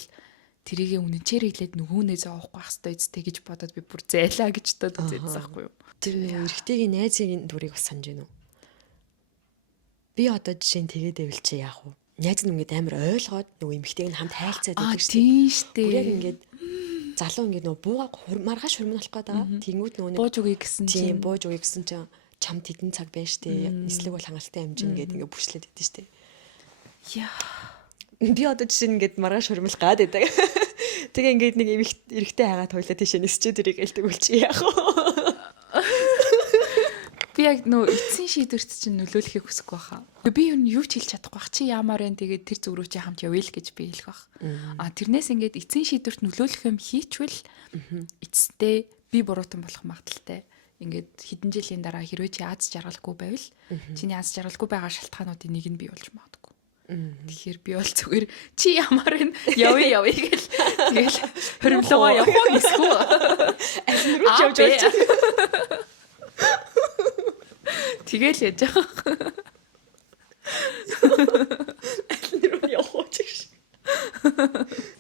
тэрийгэ үнэнчээр хэлээд нөгөөнөө зоохох байх хэрэгтэй үстэй гэж бодоод би бүр зайлаа гэж бодоод үзсэн байхгүй юу. Тэр эрэгтэйгийн найзын дүрийг бас санаж байна уу? Би одоо жишээ нь тэгээд байвал чи яах вэ? Найз нь ингээд амар ойлгоод нөгөө эмэгтэйг нь хамт хайлцаад байдаг шүү дээ. Тийм шүү дээ. Яг ингээд залуу ингээд нөгөө буугаа маргааш хурмын болох гээд байгаа. Тэнгүүд нөгөө бууж өгье гэсэн чинь. Тийм бууж өгье гэсэн чинь чамд хэдэн цаг байж штэ. Нислэг бол хангалттай хэмжин гэдэг ингээ бүрчлээд идэв штэ. Яа. Би одоо жишээ нь ингээд маргааш хурмал гаад байдаг. Тэгээ ингээд нэг эрэгтэй хагаад хойлоо тийшээ нисчээ дэрийг гэлдэг үлчи яах вэ? Би яг нөө эцсийн шийдвэрт чинь нөлөөлөхийг хүсэхгүй байхаа. Би юу ч хэлж чадахгүй бах. Чи ямар вэ? Тэгээд тэр зүг рүү чи хамт явъя л гэж би хэлэх бах. Тэрнээс ингээд эцсийн шийдвэрт нөлөөлөх юм хийчвэл эцэстээ би буруутан болох магадaltaй. Ингээд хэдэн жилийн дараа хэрвээ чи аз жаргалгүй байвал чиний аз жаргалгүй байгаа шалтгаануудын нэг нь бий болж магадгүй. Тэгэхээр би бол зүгээр чи ямар вэ? Явъя гэл. Тэгэл хөрөмлөгөө явах уу эсвэл аль нь рүү ч явж болж байна. тэгэл яж байгаа. Аль нь рүү явах уу гэж.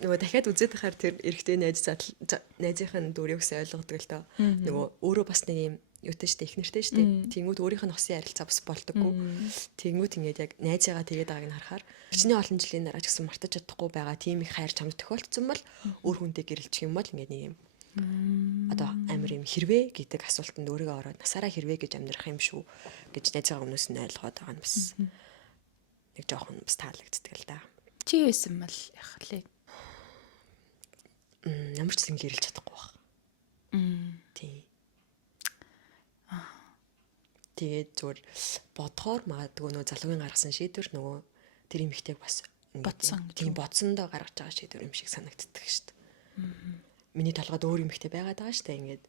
Нөгөө дахиад үзээд тахаар тэр эрэгтэй найзынхын дүрийг сайн ойлгодог л доо. Нөгөө өөрөө бас нэг юм юутай штэ ихнэртэй штэ. Тэнгүүд өөрийнх нь усын харилцаа бас болдоггүй. Тэнгүүд ингээд яг найзыгаа тэгээд байгааг нь харахаар чиний олон жилийн дараа ч гэсэн мартаж чадахгүй байгаа тийм их хайр чамд тохиолдсон бол өөр хүнтэй гэрэлчих юм бол ингээд нэг юм одоо амар юм хэрвээ гэдэг асуултанд өөрийгөө ороод насаараа хэрвээ гэж амьдрах юм шүү гэж найзыгаа өмнөөс нь ойлгоод байгаа нь бас нэг жоохон бас таалагддаг л да. Чи юусэн мал яах лээ? Ямар ч зүйл гэрэлж чадахгүй баг. Тий. Тэгээд зүгээр бодхоор магадгүй нөгөө залуугийн гаргасан шийдвэр нөгөө тэр эмэгтэйг бас бодсон. Тийм бодсондоо гаргаж байгаа шийдвэр юм шиг санагддаг шүү дээ. Миний толгойд өөр эмэгтэй байгаад байгаа шүү дээ. Ингээд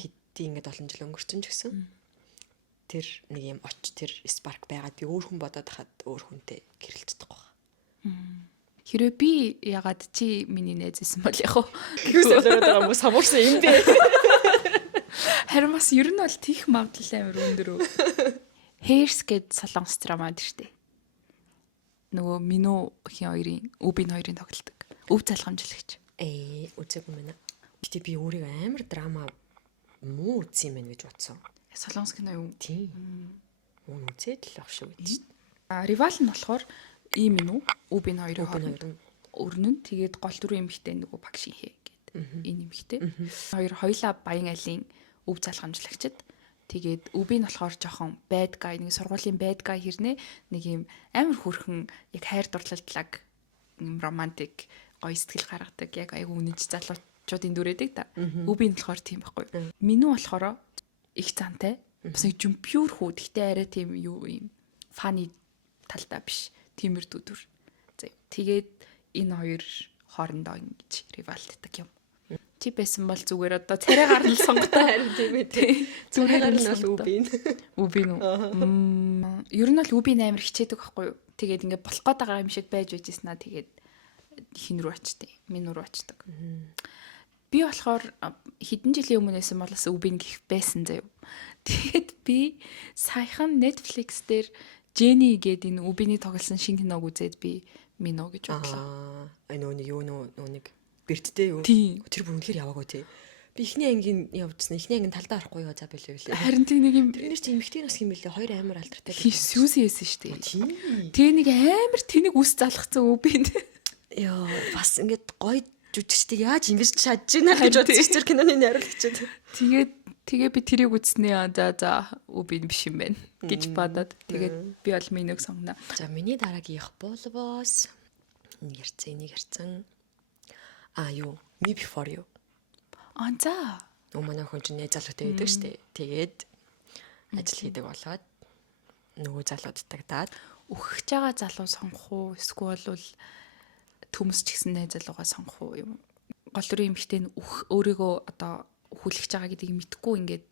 хэдий ингээд олон жил өнгөрсөн ч гэсэн тэр нэг юм тэр спарк байгаад би өөр хүн бодоод хахад өөр хүнтэй гэрэлж чадахгүй байна. Хэрвээ би ягаад чи миний найз байсан бол яг Юус болоод байгаа юм самуурсан юм бэ? харин бас ер нь бол тийх магадлал амар өндөр үү. Hairs гэд солонгос драма дээ. Нөгөө Мино хин хоёрын Үбин хоёрын тоглолдог. Өв залхамжлагч. Үзээгүй мэнэ. Гэтэ би өөрийгөө амар драма муу үзсэн юм байна гэж бодсон. Солонгос кино юу? Тийм. Муу үзээд л ах шүү гэж. Ривал нь болохоор ийм юм уу? Үбин хоёрын хооронд өрнөн тэгээд гол дөрвөн эмэгтэй нөгөө Пакшихэ гэдэг энэ эмэгтэй. Хоёр хоёлаа Баян айлын өв залхамжлагчд. Тэгээд Үбин болохоор жоохон bad guy, нэг сургуулийн bad guy хэрнээ нэг юм амар хүрхэн яг хайр дурлалтлаг романтик гоё сэтгэл гаргадаг яг айгу үнэнч залуучуудын дүрээдэг та. Үбин болохоор тийм байхгүй. Минүү болохоор их зантай. Бас нэг жумпюр хүү. Гэхдээ арай тийм юу юм фаны талтай биш. Тиймэр дүр. Тэгээд энэ хоёр хоорондоо ингэж ривалддаг юм. Чи байсан бол зүгээр одоо царайгаар нь сонготой харин тийм ээ. Зүгээрээр нь бол Үбин. Үбин үү? Ер нь бол Үбин амар хичээдэг байхгүй юу? Тэгээд ингээд болох гээд байгаа юм шиг байж байжснаа тэгээд хин рүү очтыг. Минь рүү очтог. Би болохоор хэдэн жилийн өмнөөс нь болоос Үбин гих байсан заяа. Тэгээд би саяхан Netflix дээр Jenny гэдэг энэ Үбиний тоглосон шинэ киног үзээд би Мино гэж бодлоо. Нөгөө юу нэг бэрдтэй юу? Тэр бүр үнэхээр яваагүй тий. Би эхний ангийн явжсан. Эхний ангийн талдаа орохгүй юу за билээ билээ. Харин тийм нэг юм. Тэр нэр чи эмхтэй нас юм билээ. Хоёр амар алдартай. Сүүсэн шүү дээ. Тэгээ нэг амар тэнэг үс залгцсан Үбин. Яа бас ингээд гоё жүжигчдийг яаж ингэж чадж байна гэж бодчих тэр киноны найруулагчид. Тэгээ би тэрийг үзснээ за Үбин биш юм байна гэж бодоод тэгээд би бол Миног сонгоно. За миний дараагийн болвоос нэг ярьсан. Юу? Me Before You. За. Манай хүн чинь залуутай байдаг шүү дээ. Тэгээд ажил хийдэг болоод нөгөө залуудтай даад өөхөж байгаа залуу сонгох уу? Эсвэл бол төмөс ч гэсэн найз залуугаа сонгох уу юм? Гол дүрийн эмэгтэй нь өөрийгөө одоо хүлээж байгаа гэдгийг мэдхгүй ингээд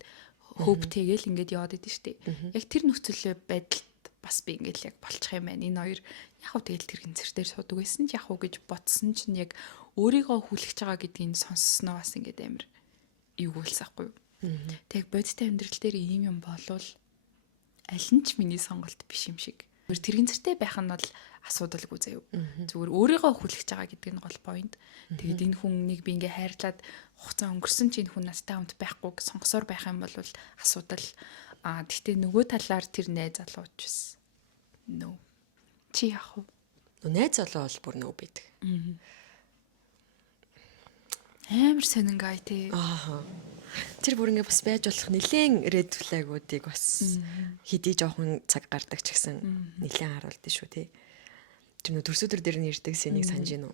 хөөптэйгээл ингээд яваад идэв шүү дээ. Яг тэр нөхцөл байдалд бас би ингээд яг болчих юм байна. Энэ хоёр яг хөө тэгэл тэр гинцэр дээр суудаг байсан ч яг хөө гэж бодсон чинь яг өөрийгөө хүлээж байгаа гэдгийг сонссноо бас ингээд амар эвгүүлсэхгүй юу. Тэг бодиттой амьдрал дээр ийм юм болвол аль нь ч миний сонголт биш юм шиг. Тэр гинцэртэй байх нь бол асуудалгүй заяа. Зүгээр өөрийгөө хүлээж байгаа гэдэг нь гол point. Тэгээд энэ хүн нэг би ингээ хайрлаад хугацаа өнгөрсөн чинь энэ хүн настай хамт байхгүй сонгосоор байх юм бол асуудал. Гэхдээ нөгөө талаар тэр найз залууч бас нөө. Чи яах вэ? Найз залуу бол бүр нөө байдаг. Амар сонингай тий. Тэр бүр ингээ бас байж болох нэлээд red flag-уудыг бас хэдий жоохон цаг гардаг ч гэсэн нэлээд харуулдаг шүү тий. Тэр нөө төрсөдөр дээр нь ирдэг сэнийг санаж гинүү.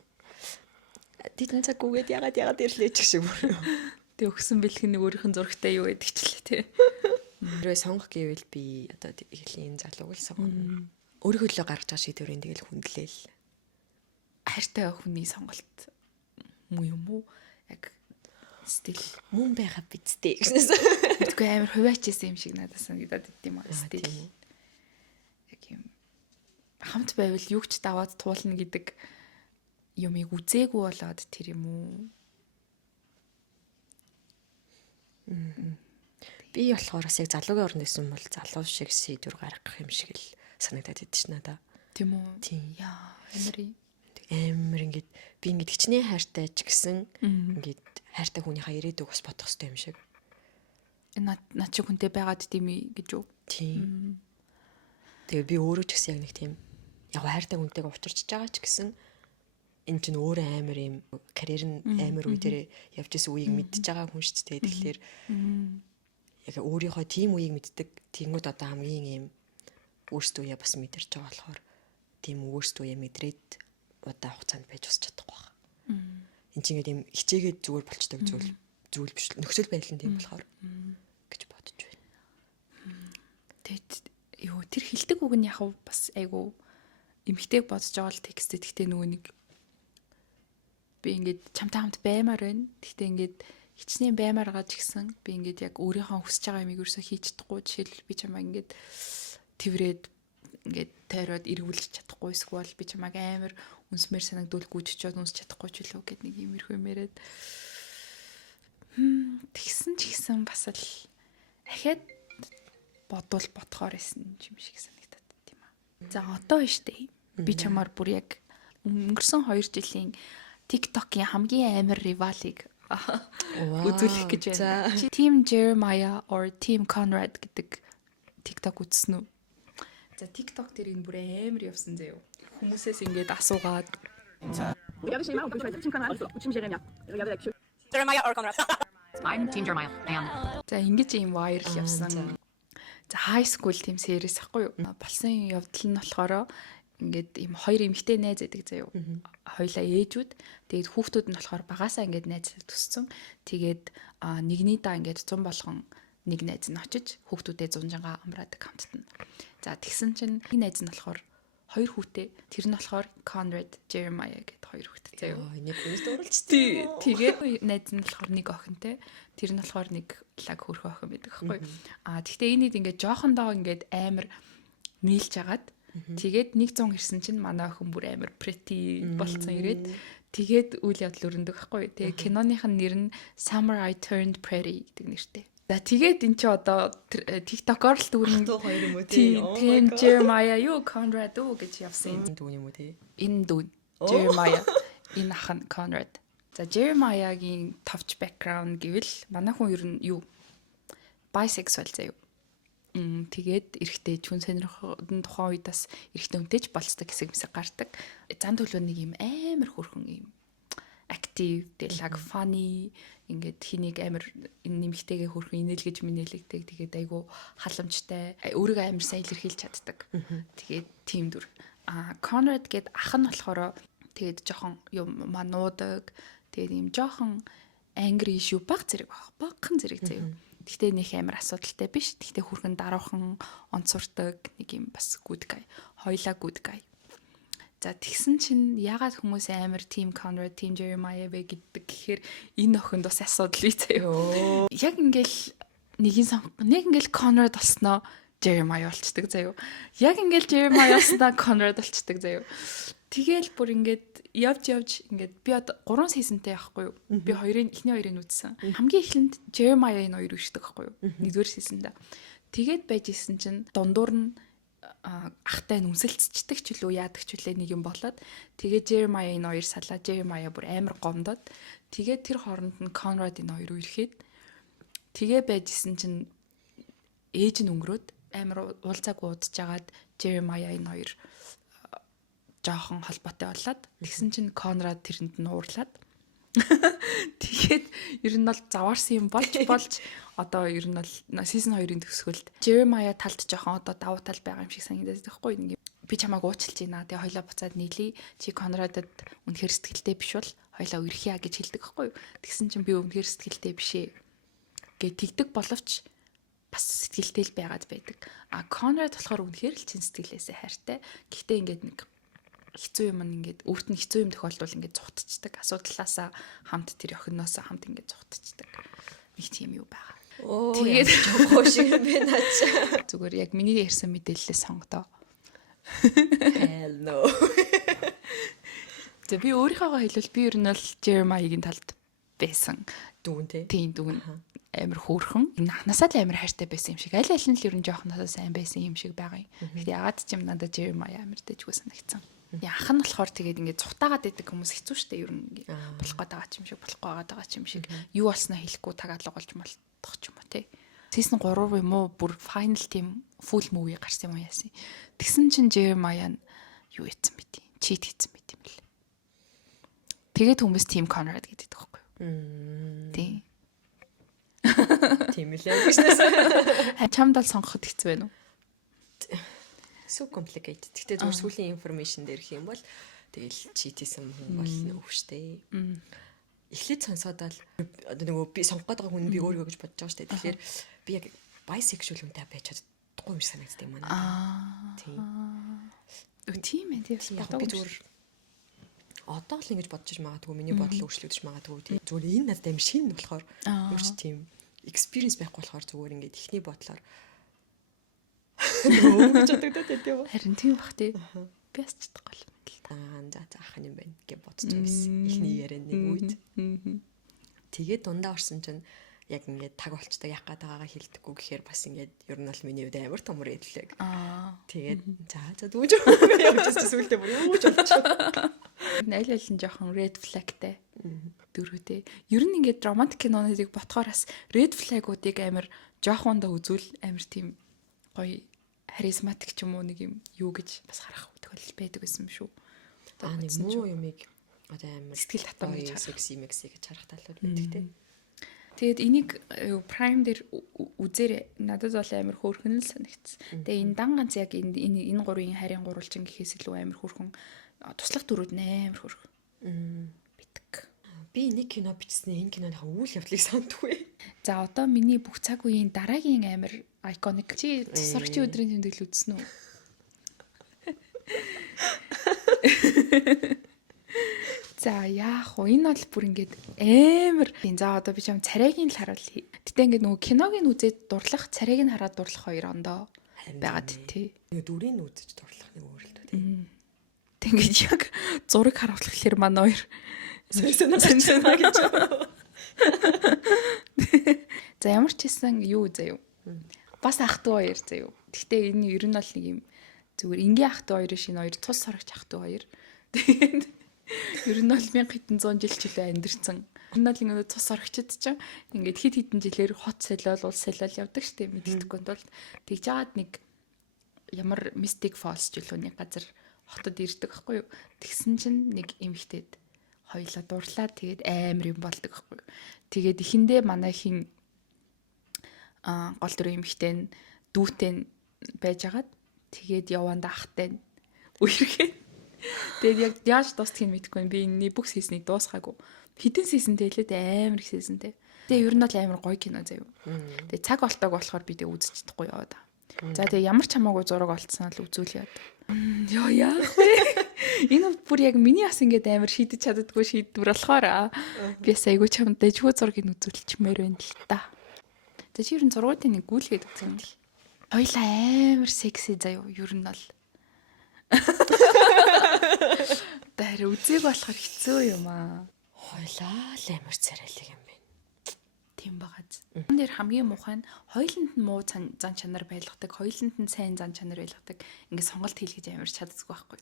Тэдэн цаг үгээд ягаад ирлээ ч гэх шиг бүр. Тэг өгсөн бэлхэн нэг өөрийнх нь зурагтай юу гэдэг ч лээ тий. Тэрвээ сонгох гэвэл би одоо ихлийн залууг л сонгоно. Өөрийнхөө төлөө гаргаж байгаа шийдвэрийн тэгэл хүндлээл. Хайртай хүний сонголт муу юм уу? Яг стил Мөн байгаа бидтэй гэснээс. мэдгүй амар хуваач байсан юм шиг надад санагдаад идэм аа стил. Яг юм хамт байвал юу ч даваад туулна гэдэг юмыг үзээгүй болоод тэр юм уу? Би болохоор бас яг залуугийн оронд байсан бол залуу шиг шийдвэр гаргах юм шиг л санагдаад идэв ш надаа. Тийм үү? Тийм. Яа, Амар ингээд би ингээд хичнээн хайртай ч гэсэн ингээд хайртай хүнийхээ ирээдүг бас бодох хэрэгтэй юм шиг. Наа чи хүнтэй байгаад дими гэж үү? Тийм. Тэгээ би өөрөө ч гэсэн яг нэг тийм яг хайртай хүнтэйгээ учирч байгаа ч гэсэн энэ чинь өөрөө амар юм карьер нь амар үе дээр явж исэн үеийг мэдчихэж байгаа хүн шүү дээ. Тэгэхээр яг өөрийнхөө тийм үеийг мэддэг. Тэнгүүд одоо хамгийн юм өөрсдөө бас мэдэрч байгаа болохоор тийм өөрсдөө мэдрээд удаа хугацаанд байж усч чадахгүй байна. Энд чинь ингээд юм хичээгээд зүгээр болчтой зүйл биш. Нөхцөл байдал нь тийм болохоор гэж бодож байна. Тэгэд юу тэр хилдэг үг нь яг бас айгу эмхтэйг бодож байгаа л тексттэй. Гэхдээ нөгөө нэг би ингээд чамтай хамт баймаар байна. Гэхдээ ингээд хичнээн баймаар байгаа ч гэсэн би ингээд яг өөрийнхөө хүсэж байгаа юмыг ерөөсөө хийж чадахгүй. Жишээлбэл би чамаа ингээд тэрврээд ингээд тойроод эргүүлж чадахгүй эсвэл би чамааг амар үнсмэр санагдвал гүйччихэд үнсч чадахгүй ч үлээ гэд нэг иймэрхүү юмэрээд тэгсэн ч гэсэн бас л ахаад бодвол бодхоор байсан юм шиг санагдаад тийм аа. За одоо биш дээ. Би чамаар бүр яг өнгөрсөн 2 жилийн TikTok-ийн хамгийн амар ривалыг үзүүлэх гэж байна. Team Jeremiah or Team Conrad гэдэг TikTok үзсэн үү? За TikTok дээр энэ бүр амар явсан заяо. Хүмүүсээс ингээд асуугаад Jeremiah or Conrad? I'm Team Jeremiah. за ингэж ийм viral явсан. За high school team series ахгүй юу? Болсон явдал нь болохоор ингээд ийм хоёр эмэгтэй найз байдаг заяо. Хоёлаа ээжүүд. Тэгээд хүүхдүүд нь болохоор багасаа ингээд найз төссөн. Тэгээд нэгний даа ингээд 100 болгон нэг найз нь очиж хүүхдүүдэд зунжангаа амраадаг хамтд нь. За тэгсэн чинь нэг найз нь болохоор хоёр хүүтэй. Тэр нь болохоор Conrad, Jeremiah гэдэг хоёр хүүтэй заяо. Нэг хүнс дууралч. Тэгээд найз нь болохоор нэг охинтой. Тэр нь болохоор нэг лаг хөрхөө охин байдаг аахгүй. Тэгтээ энэ ингээд жоохондоо ингээд амар нийлж агаад тэгээд 100 ирсэн чинь манай охин бүр амар pretty болцсон ирээд тэгээд үйл явдал өрнөдөг аахгүй. Тэгээд киноных нь нэр нь Summer I Turned Pretty гэдэг нэртэй. За тэгээд эн чи одоо TikTok-оор л дүүрэн хоёр юм уу тийм Jeremiah юу Conrad уу гэж явсан юм. Дүүн юм уу тий? Энэ дүү Jeremiah энэ ах нь Conrad. За Jeremiah-гийн товч background гэвэл манай хүн ер нь юу bisexual заяа. Тэгээд эрэгтэй чүн сонирхолтой тухайн үед бас эрэгтэй хүнтэйч болцдог хэсэг мэсэг гардаг. Зан төлөв нэг юм амар хөрхөн юм active, like funny ингээд хэнийг амар нэмэгтэйгээ хөрхөн инээлгэж минэлэгдэг. Тэгээд айгу халамжтай, өөрийгөө амар сайн илэрхийлж чаддаг. Тэгээд тийм дүр. Conrad гээд ах нь болохоор тэгээд жоохон юм мануудаг. Тэгээд юм жоохон angry issue баг зэрэг багхан зэрэг заяа. Гэхдээ нэг амар асуудалтай биш. Гэхдээ хүрхэн даруухан онцордог нэг юм бас good guy. Хоёлаа good guy. За тэгсэн чинь ягаад хүмүүс амар Team Conrad, Team Jeremiah вэ гэдэг гэхээр энэ охинд бас асуудал ий заяа. Яг ингээл нэг ингээл Conrad болсноо Jeremiah болчдөг заяа. Яг ингээл Jeremiah болсноо Conrad болчдөг заяа. Тэгэл бүр ингээд явж ингээд би одоо 3 seasonтэй байхгүй юу? Би эхний хоёрыг үзсэн. Хамгийн эхлэнд Jeremiah энэ хоёр үүшдэг байхгүй юу? Нэгдүгээр season-да. Тэгээд байж исэн чинь дундуур нь ахтай нь үнсэлцчихдэг ч үлээ яадаг ч үлээ нэг юм болоод тэгээд Jeremiah энэ хоёр салаа. Jeremiah бүр амар гомдоод тэгээд тэр хооронд нь Conrad энэ хоёр үерхэд тэгээ байж исэн чинь ээж нь өнгөрөөд амар уулзааг уудажгаад Jeremiah энэ хоёр жоохон холбоотой болоод тэгсэн чинь Conrad тэрэнд нь уурлаад Тэгээд ер нь бол заваарсан юм болж одоо ер нь бол season 2-ын төгсгөлд Jeremiah талд жоохон одоо давуу тал байгаа юм шиг санагдаад байхгүй нэг би чамайг уучлж байна. Тэгээ хоёлаа буцаад нийлээ. Чи Конрадад үнэхэр сэтгэлтэй биш бол хоёлаа үерхийа гэж хэлдэг байхгүй юу? Тэгсэн чинь би үнэхэр сэтгэлтэй бишээ гэ тэгдэг боловч бас сэтгэлтэй л байгаад байдаг. А Конрад болохоор үнэхэр л чин сэтгэлээсээ хайртай. Гэхдээ ингээд нэг хэцүү юм ингээд өөрт нь хэцүү юм тохиолдвол ингээд зугтчихдаг. Асуудлаасаа хамт тэр охиноосоо хамт ингээд зугтчихдаг. Нэг тийм юу байгаа. Тэгээд жоо шиг юм байна ачаа. Зүгээр яг миний ярьсан мэдээлэлээ сонгодоо. Hell no. За би өөрийнхөө хэлвэл би ер нь бол Jeremiah-гийн талд байсан. Дүүн те. Тийм дүүн амар хөөрхөн. Анханасаа л амар хайртай байсан юм шиг. Аль аль нь л ер нь жоохносоо сайн байсан юм шиг байгаа юм. Гэхдээ ягаад ч юм надад Jeremiah амар дэжгүй санагдсан. Ах нь болохоор тэгээд ингээд цухтаагаад байдаг хүмүүс хэцүү шттэ ер нь ингээд болох гээд байгаа ч юм шиг болохгүй байгаа ч юм шиг юу болсноо хэлэхгүй тагаалга болж малтах ч юм уу те. Season 3 юм уу бүр final team full movie гарсан юм яасан. Тэгсэн чинь Jeremiah нь юу хийсэн мэт юм. Cheat хийсэн мэт юм л. Тэгээд хүмүүс Team Conrad гэдэг байхгүй юу? Тийм. Тийм л яг гэсэн. Чамд л сонгоход хэцүү байна уу? So complicated. Гэхдээ зүгээр сүүлийн information дээр их юм бол тэгэл cheat-исэн хүн болно өвчтэй. Эхлээд сонсоод л одоо нөгөө би сонгох гээд байгаа хүн би өөрөө гэж бодож байгаа шүү дээ. Тэгэхээр би яг bisexual хүнтэй байж чадахгүй юм шиг санагддаг юм аа. Тийм. Тийм ээ тийм. Яг би зүгээр одоо л ингэж бодож магадгүй миний бодол өөрчлөгдөж магадгүй тийм. Зүгээр энэ надад амар шинэ болохоор өөрч тийм experience байхгүй болохоор зүгээр ингэж ихний бодлоор гэж бодогдоод тийм. Харин тийм бах тий. Би бас чадахгүй юм л. За ах юм байна гэж бодож байсан. Ихний ярианы нэг үед. Тэгээд дундаа орсон чинь яг ингээд таг болчтой яах гээд байгаагаа хэлдэггүй гэхээр бас ингээд ер нь бол миний хувьд амар том рэдлэг. Тэгээд за дүүж явж сүултээ бүр юу ч болчихоо. Аль аль нь жоохон red flag-тай дөрөвтэй. Ер нь ингээд романтик кинонуудыг ботхоор бас red flag-уудыг амар жоохондоо үзүүл амар тийм гоё харизматик ч юм уу нэг юм юу гэж бас харах тохиолдол байдаг байсан шүү. Нэг муу юмыг одоо амар сэтгэл татам гэж харах секси гэж харах талууд байдаг тийм. Тэгээд энийг Prime дээр үзээрэй. Надад бол амар хөөрхөн л санагдсан. Тэгээ энэ дан ганц яг энэ гурвын харийн гурвалжин гэхээс илүү амар хөөрхөн туслах дөрүүд амар хөөрхөн. Битг. Би нэг кино бичснээ энэ киноныхаа үйл явдлыг сандгүй. За одоо миний бүх цаг үеийн дараагийн амар iconic чи тусрагчийн өдрийн тэмдэглэл үзсэн үү? За яах вэ? Энэ бол бүр ингээд амар. За одоо би ч юм царайгийн л харуул. Гэтэ ингээд нөгөө киногийн үзээд дурлах, царайг нь хараад дурлах хоёр ондоо байгаад тий. Нэг дүрийг үзэж дурлах нэг өөр л тий. Тэг ингээд яг зураг харуулхлахээр манай хоёр сонь гэж. За ямар ч хэсэн юу заяа. Бас ах トゥ хоёр заяа. Гэтэ энэ ер нь бол нэг юм зүгээр энгийн ах トゥ хоёрын шинэ хоёр тус сорогч ах トゥ хоёр. Тэгээд ер нь бол 1700 жил ч үлээ амьдэрсэн. Энэ бол ингээд цус орогчд чинь ингээд хит хитэн жилээр хот солиол улс солиол явдаг штеп мэддэхгүй тул тэгж жаад нэг ямар Mystic Falls жилүүний газар хотод ирдэг байхгүй юу. Тэгсэн чинь нэг эмэгтэйд хоёлаа дурлаа тэгээд амар юм болдог байхгүй юу. Тэгээд эхэндээ манай хин гол дүр эмэгтэй нь дүүтэй байж агаад тэгээд яванда ахтай үерхээ. Тэгээд яг яаж дуусдгийг мэдэхгүй би энэ бүх сизнийг дуусгаагүй. Хитэн сизэнтэй хэлээд амар их сизэнтэй. Тэгээ ер нь бол амар гоё кино заяа. Тэгээ цаг болтойг болохоор би тэг үзэж чадахгүй яваа да. За тэгээ ямар ч хамаагүй зураг олцсон л үзүүлээд. Йоо яах вэ? Энэ бүр яг миний бас ингээд амар шийдэж чаддаггүй шийдвэр болохоор би бас айгүй чамд дэжгүй зургийг үзүүлчихмээр байна л та. За чи ер нь зургуудын нэг гүйлгээд үзэх юм л. Хоёлаа амар секси заяа ер нь бол. Тэр үзег болохоор хэцүү юм аа. Хойлоо л амар царайлаг юм байна. Тийм багаз. Энэ дэр хамгийн муухай нь хоёуланд нь муу зан чанар байлгадаг, хоёуланд нь сайн зан чанар байлгадаг. Ингээд сонголт хийлгэж амар чаддаггүй байхгүй.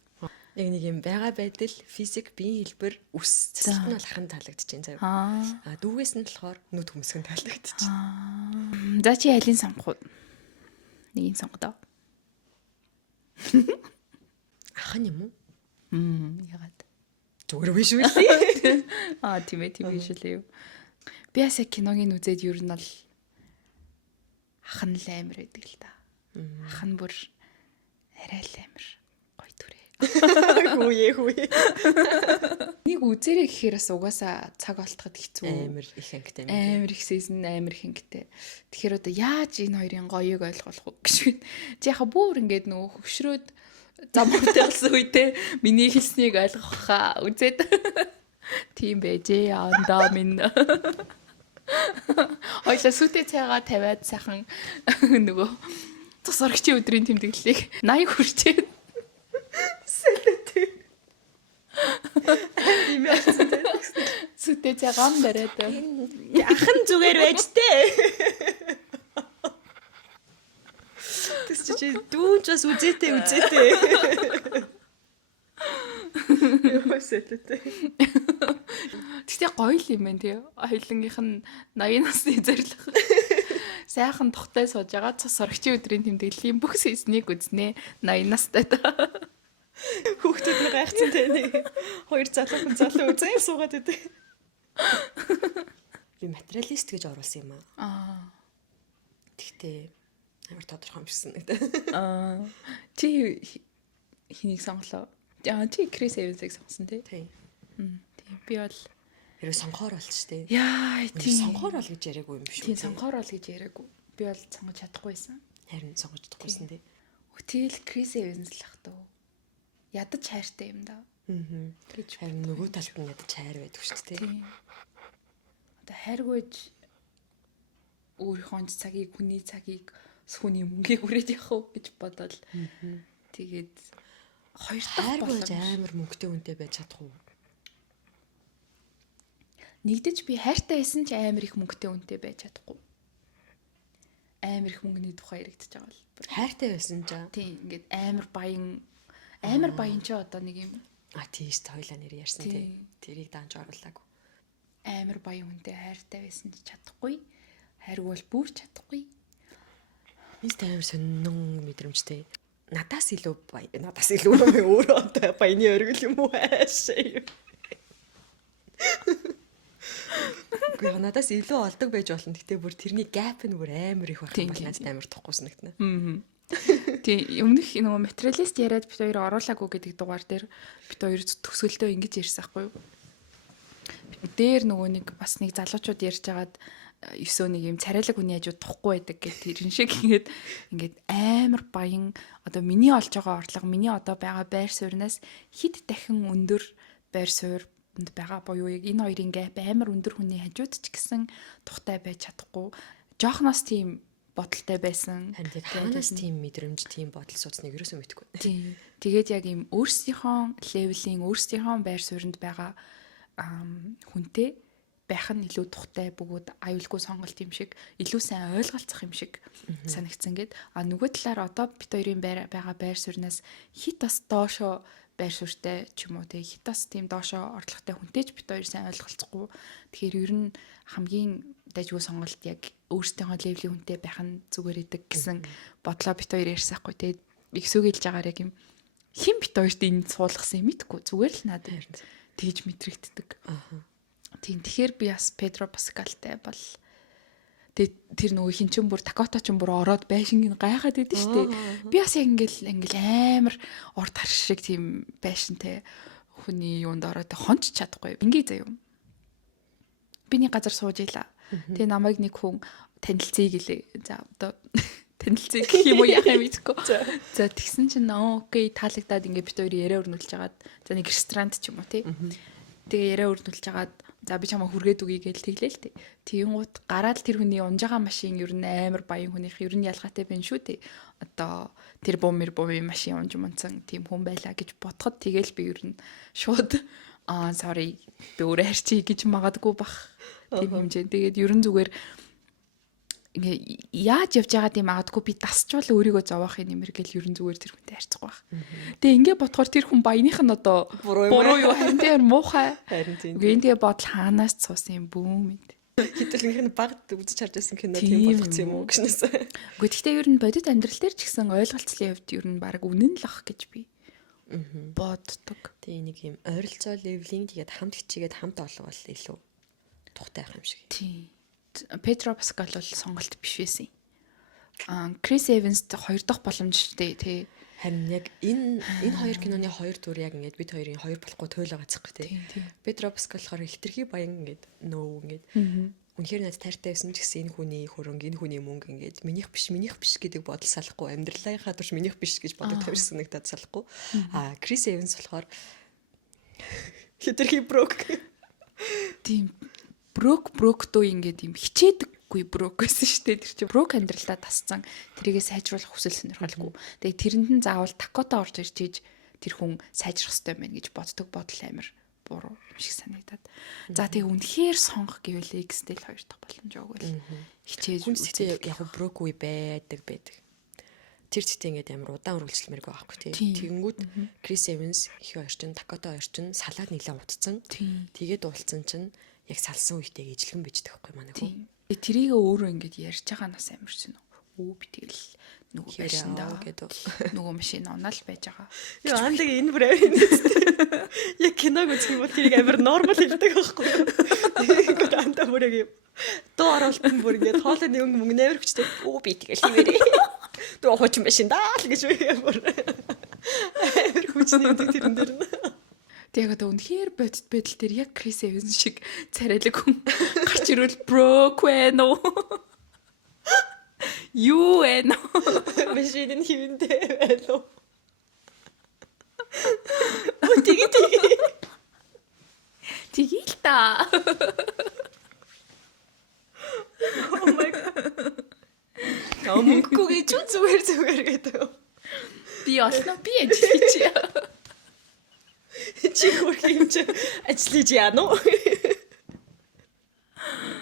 Яг нэг юм байгаа байдал, физик, биеийн хэлбэр, үс цэцэлт нь бол харин таалагдчихээн заяа. Дүүгээс нь болохоор нүд хөмсгөн таалагдчихээн. За чи алийг сонгох уу? Нэгийг сонгодоо. Ах нь юм уу? Ягаад? зүгээр биш үү лээ. Тийм биш үлээ юу. Би ясаа киног нь үзээд ер нь бол ах нь л амар байдаг л та. Ах нь бүр арай л амар гоё дүрээ. Хүүе. Нэг үзэрэй гэхээр бас угаасаа цаг олтоход хэцүү. Амар их ангитай. Амар их season амар их ангитай. Тэгэхээр одоо яаж энэ хоёрын гоёыг ойлгох вэ гэж байна. Чи яха бүр ингээд нөгөө хөвшрөөд замтай болсон үедээ миний хэлснийг ойлгох хаа үзээд тийм байжээ андаа минь. Ойлоо сүтээ цайгаа тавиад сайхан нөгөө тус орогчийн өдрийн тэмдэглэлийг 80 хүрчээд сүтээ цай гам бариад Ахын зүгээр байж тээ. Тэс чи дүүн ч бас үзээтэй. Яа сэтэ. Тэгтээ гоё л юм байна тий. Хоёлынгийнх нь 80 насны зорилго. Сайхан тухтай сууж байгаа цус орогчийн өдрийн тэмдэглэлийн бүх сизнийг үзнэ 80 настай та. Хүүхдүүд нэг гайхсан тий нэг хоёр залуу үзээ суугаад идэв. Би материалист гэж оруулсан юм аа. Тэгтээ амар тодорхой юм шигсэн гэдэг. Чи хэнийг сонголоо? Чи Крис Эвансыг сонгосон тий. Тийм. Тийм би бол хэрэг сонгохоор болж штэ. яа тийм Сонгохоор бол гэж яриаггүй юм биш үү? Тийм сонгохоор бол гэж яриаггүй. Би бол сонгож чадахгүй байсан. Харин сонгож чадахгүйсэн тий. Өтөл Крис Эванс л ах туу. Ядаж хайртай юм да. Гэж харин нөгөө талд нь ядаж хайр байдаг шүү дээ. Тийм. Одоо хайргүйж өөрийнхөө цагийг, хүний цагийг, сүний мөнгийг үрээд явах уу гэж бодоод тэгээд хоёр дахь хайргүйж амар мөнгөтэй хүнтэй байж чадах уу? Нэгдэж би хайртай байсан ч амар их мөнгөтэй хүнтэй байж чадахгүй. Амар их мөнгөний тухай яригдчихэж байгаа бол. Хайртай байсан ч Тийм ингээд амар баян ч одоо нэг юм тийш хоёлаа нэр ярьсан тий. Тэрийг даанч оруулаагүй. Амар баян хүнтэй хайртай байсан ч чадахгүй. Хайрг бол бүр чадахгүй. Энд амар сонин мэдрэмжтэй. Надаас илүү өөрөө одоо баяны оргил юм уу хаашаа юм. Гэхдээ надаас илүү олдог байж болно. Гэтэ бүр тэрний гэп нь бүр амар их байх юм бол надад амар тухгүй санагдана. Тийм өмнөх нөгөө материалист яриад бид хоёр оруулаагүй гэдэг дугаар дээр бид хоёр төгсгөлдөө ингэж ярьсан байхгүй юу? Дээр нөгөө нэг бас нэг залуучууд ярьж агаад ёсоо нэг юм царайлаг хүний хажууд тухгүй байдаг гэх тэрэн шиг ингээд амар баян одоо миний олж байгаа орлого миний одоо байгаа байр сууриас хэд дахин өндөр байр сууринд байгаа буюу яг энэ хоёрын гэп амар өндөр хүний хажууд ч гэсэн тухтай байж чадахгүй жоохноос тийм бодолтой байсан. Харин яг хаанаас тийм мэдрэмж, тийм бодол сууцныг ерөөсөө мэдэхгүй. Тийм. Тэгээд яг ийм өөрсдийнхөө левелийн, өөрсдийнхөө байр сууринд байгаа хүнтэй байх нь илүү тухтай бөгөөд аюулгүй сонголт юм шиг, илүү сайн ойлголцох юм шиг санагдсан гээд нөгөө талаар одоо бит хоёрын байгаа байр сууриас хит бас доошоо байр суурьтай ч юм уу те хит бас тийм доошоо орлоготой хүнтэй ч бит хоёр сайн ойлголцохгүй. Тэгэхээр ер нь хамгийн дайггүй сонголт яг өөрсдийнхөө левлийн хүнтэй байх нь зүгээр идэг гэсэн бодлоо бит хоёр ярьсаахгүй. Тэгээд ихсүүгэлж байгаагаар яг юм хин бит хоёрт энэ суулгасан юм мэдгүй зүгээр л надад тэгж мэдрэгддэг. Тийм тэгэхээр би бас Педро Паскалтай бол тэр нөгөө хин ч бүр Такота ч бүр ороод байшинг гайхаад идэв штэ. Би бас яг ингээл амар урд харш шиг тийм байшинтай хүний юунд ороод хонч чадахгүй. Ингээ заяа. Би нэг газар сууж ийлаа. Тэгээ намайг нэг хүн танилцъя гэлээ. За одоо танилцъя гэх юм уу яах юм мэдгүй. За тэгсэн чинь окей таалагдаад ингээ бит хоёр яриа өрнүүлж хагаад за нэг ресторанд ч юм уу тий. Тэгээ яриа өрнүүлж хагаад за би чамаа хүргээд үгүй гэж тэглээл тий. Тэгэнгუთ гараад тэр хүний унжаага машин ер нь амар баян хүнийх ер нь ялгаатай байна шүү тий. Одоо тэр бомер машин унж мунцсан тийм хүн байлаа гэж бодоход тэгэл би ер нь шууд sorry би өөрөө харчий гэж магадгүй бах. Тийм хэмжээ. Тэгээд ер нь зүгээр ингээ яаж явж байгаа тийм магадгүй би дасчвал өөрийгөө зовоохын нэмэр гэл ер нь зүгээр тэр хүнтэй харьцахгүй байх. Тэгээ ингээ бодохоор тэр хүн баяных нь одоо буруу юу хэнтээр муухай. Харин тийм. Ингээ бодол хаанаас цуусан юм бүүм мэд. Хэдүүлгийнх нь баг үзэж харж байсан кино тийм болгоцсон юм уу гэснээс. Гэхдээ гэхдээ ер нь бодит амьдрал дээр ч гэсэн ойлголцлын хувьд ер нь баг үнэн л ах гэж би боддог. Тэгээ нэг юм ойролцоо левелинг тэгээд хамт хичээгээд хамт олвол илүү тухтай байх юм шиг. Тий. Педро Паскал бол сонголт биш байсан. Крис Эванс 2 дахь боломжтой тий. Харин яг энэ хоёр киноны хоёр дүр яг ингээд бид хоёрын хоёр болохгүй туйлаа гацхгүй тий. Педро Паскал болохоор хитрхи баян ингээд ингээд үнэхээр надад тайртай байсан ч гэсэн энэ хүний хөрөнгө, энэ хүний мөнгө ингээд минийх биш гэдэг бодол салахгүй, амьдралынхаа турш минийх биш гэж бодож тавьсан санагдаад салахгүй. Крис Эванс болохоор хитрхи брок. Тийм брок дөө ингээд юм хичээдэггүй брок байсан шүү дээ. Тэр чинь брок амьдралдаа тасцсан. Тэрийгээ сайжруулах хүсэл сонирхолгүй. Тэгээ тэрэнд нь заавал Дакота орж ирж тийж тэр хүн сайжрах хэрэгтэй байна гэж боддог бодол амар буруу юм шиг санагдаад. За тэгээ үнэхээр сонгох гэвэл X-тэй л 2 дахь боломж өгвөл хичээж хүнстэй яг брок үе байдаг. Тэр зүйтэй ингээд амар удаан үргэлжлэмээргүй байхгүй тий. Тэгэнгүүт Крис Эванс их хоёр чинь Дакота хоёр чинь салаад нилээ утцсан. Тэгээд уулцсан чинь яг салсан үедээ ижлэгэн бичдэг байхгүй манай хүн. Тэрийг өөрөө ингээд ярьж байгаа нас амарч байна. Би тэгэл нөгөө байшиндаа гэдэг. Нөгөө машин унаал байж байгаа. Яа андаг энэ бүр авин. Яг киног үзэх юм бол тэрийг амар нормал хэлдэг байхгүй юу? Ингээд андаа бүр яг юм. Дуу оруулалт нь бүр ингээд хоолойны мөнгө нээр хүчтэй. Би тэгэл хийвэрээ. Дуу хоочин машиндаа л гэж бүр. Амар хүчтэй тэрэн дээр. Тэгээд үнэхээр бодит байдал дээр яг Крис Эванс шиг царайлаг хүн гарч ирвэл брок вэ нөө. Юу вэ нөө. Машин хивэндээ байна уу? Тэгэл та. Oh my god. Мөнгөгүй ч зүгээр гэдэг. Би олно би ажиллаж. Чи хөрх юм чи ажиллаж яана уу?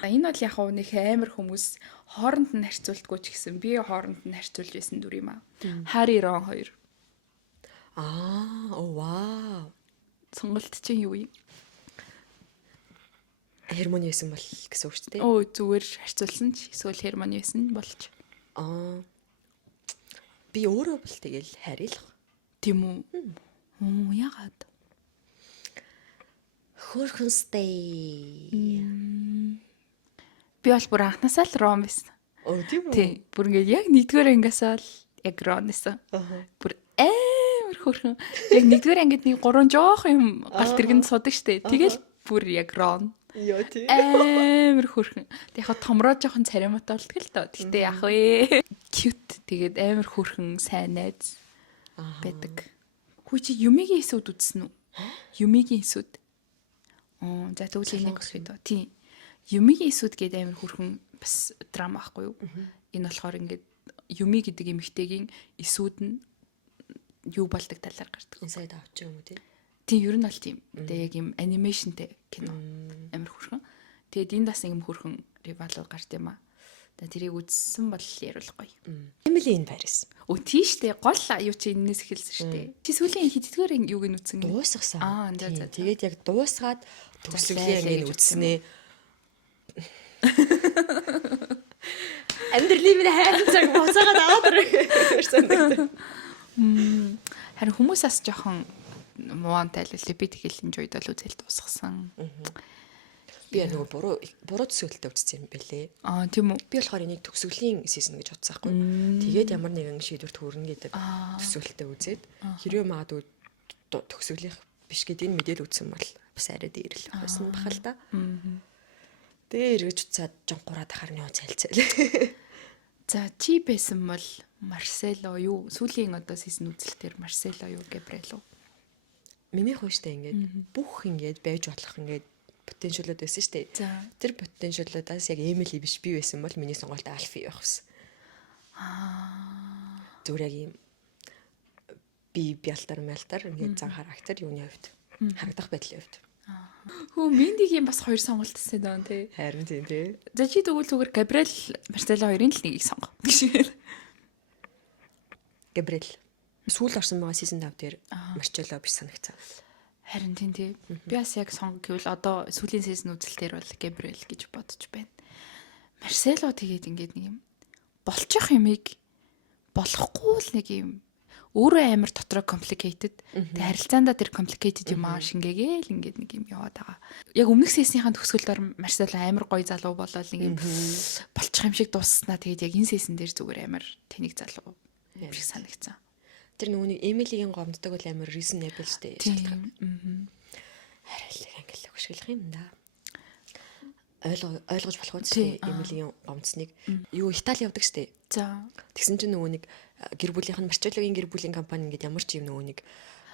Энэ бол яг нэг амар хүмүүс хооронд нь харьцуулдаггүй ч гэсэн би хооронд нь харьцуулж байсан дүр юм аа. Harry Ron 2. Вау. Сонголт чинь юу юм? Hermione байсан бол гэсэн үг шүү дээ. Зүгээр харьцуулсан ч эсвэл Hermione байсан болж. Би өөрөө бол тэгэл Harry л. Тийм үү? Яагаад? Хөрхөнстэй. Би бол бүр анхнаасаа л Ron байсан. Тийм үү? Тийм. Бүр ингээд яг нэгдүгээр ангиасаа л яг Ron байсан. Бүр амар хөрхөн. Яг нэгдүгээр ангид нэг 3 жоох юм галт тэргэнд судаг штэ. Тэгэл бүр яг Ron. Яа тий. Амар хөрхөн. Тэг яг томроо жоохон царимаатай болдог л доо. Гэтэ яг вэ. Cute. Тэгээд амар хөрхөн сайн найз байдаг. Хүү чи Юмигийн эсүүд үзсэн үү? Юмигийн эсүүд. За төглийн нэг болох үү? Тийм. Юмигийн эсүүд гэдэг амар хөрхөн бас драма ахгүй юу? Энэ болохоор ингээд Юми гэдэг эмэгтэйгийн эсүүд нь юу болдог талаар гардаг. Inside Out ч юм уу тий. Тийм ер нь бол тийм. Тэгээ яг юм анимашнтэй кино. Амар хөрхөн. Тэгээд энэ бас юм хөрхөн револв гарт юм аа. Тэгээд тэрийг үзсэн бол яруулах гоё. Emily in Paris. Тийштэй гол юу чи энэс эхэлсэн шүү дээ. Чи сүүлийн хэддгээр юуг нь үзсэн? Дуусгасан. За. Тэгээд яг дуусгаад төгсгөлийн юм үзснээ. Амьдралын минь хайрын цаг буцаагаад аваад ирсэн. Харин хүмүүс бас жоохон муунтай л би тэгэл enjoyд л үзэл дуусгасан. Би нөгөө буруу төсөөлөлтөд үзсэн юм бэлээ. Тийм үү. Би болохоор энийг төгсгөлийн season гэж бодсон байхгүй. Тэгээд ямар нэгэн шийдвэрт хүрнэ гэдэг төсөөлөлтөд үзээд хэрвээ магадгүй төгсгөлийнх биш гэдэг энэ мэдээлэл үзсэн бол бас арай дээрлэх байсан бахал та. Тэгээ эргэж уцаад жонхураад ахаар нь цайлцал. За чи байсан бол Марсело юу сүүлийн одоо season үзэлтээр Марсело юу Габриэл үү? Минийх үстэй ингээд бүх ингээд байж болох ингээд потенциалууд байсан шүү дээ. Тэр потенциалуудаас яг Эмили биш би байсан бол миний сонголт Альфи байх гэсэн. Зүгээр яг юм би бялтар ингээд зан характер юуны хувьд харагдах байдлын хувьд. Хөө Миндигийн бас 2 сонголт гэсэн даа тий. Харин тийм тий. За чи тэгвэл зүгээр Габриэл Марсело хоёрын л нэгийг сонгох. Габриэл сүүл орсон байгаа season 5 дээр Марчелло биш санагцсан. Харин тийм тий. Би бас яг сонгох гэвэл одоо сүүлийн season үзэлтээр бол Габриэл гэж бодож байна. Марсело тэгээд ингээд нэг юм болчих юмыг болохгүй л нэг юм өөрөө амар дотроо complicated. Тэгээ харилцаандаа тэр complicated юм аа шингээгээл ингээд нэг юм яваад байгаа. Яг өмнөх сессийнхаа төгсгөлдөр Марсело амар гоё залуу болол нэг юм болчих юм шиг дусснаа. Тэгээд яг энэ сессэн дээр зүгээр амар тэнийг залуу юм шиг санагцсан. Тэр нөгөө нэг Эмилигийн гомддог бол амар reasonable штэ. Харайлаг англи хөшгөлөх юм да. Ойлгож болох үү штэ Эмилигийн гомдсныг. Юу Итали явдаг штэ. За. Тэгсэн чинь нөгөө нэг гэр бүлийнх нь Марчеллогийн гэр бүлийн компани ингээд ямар ч юм нөгөө нэг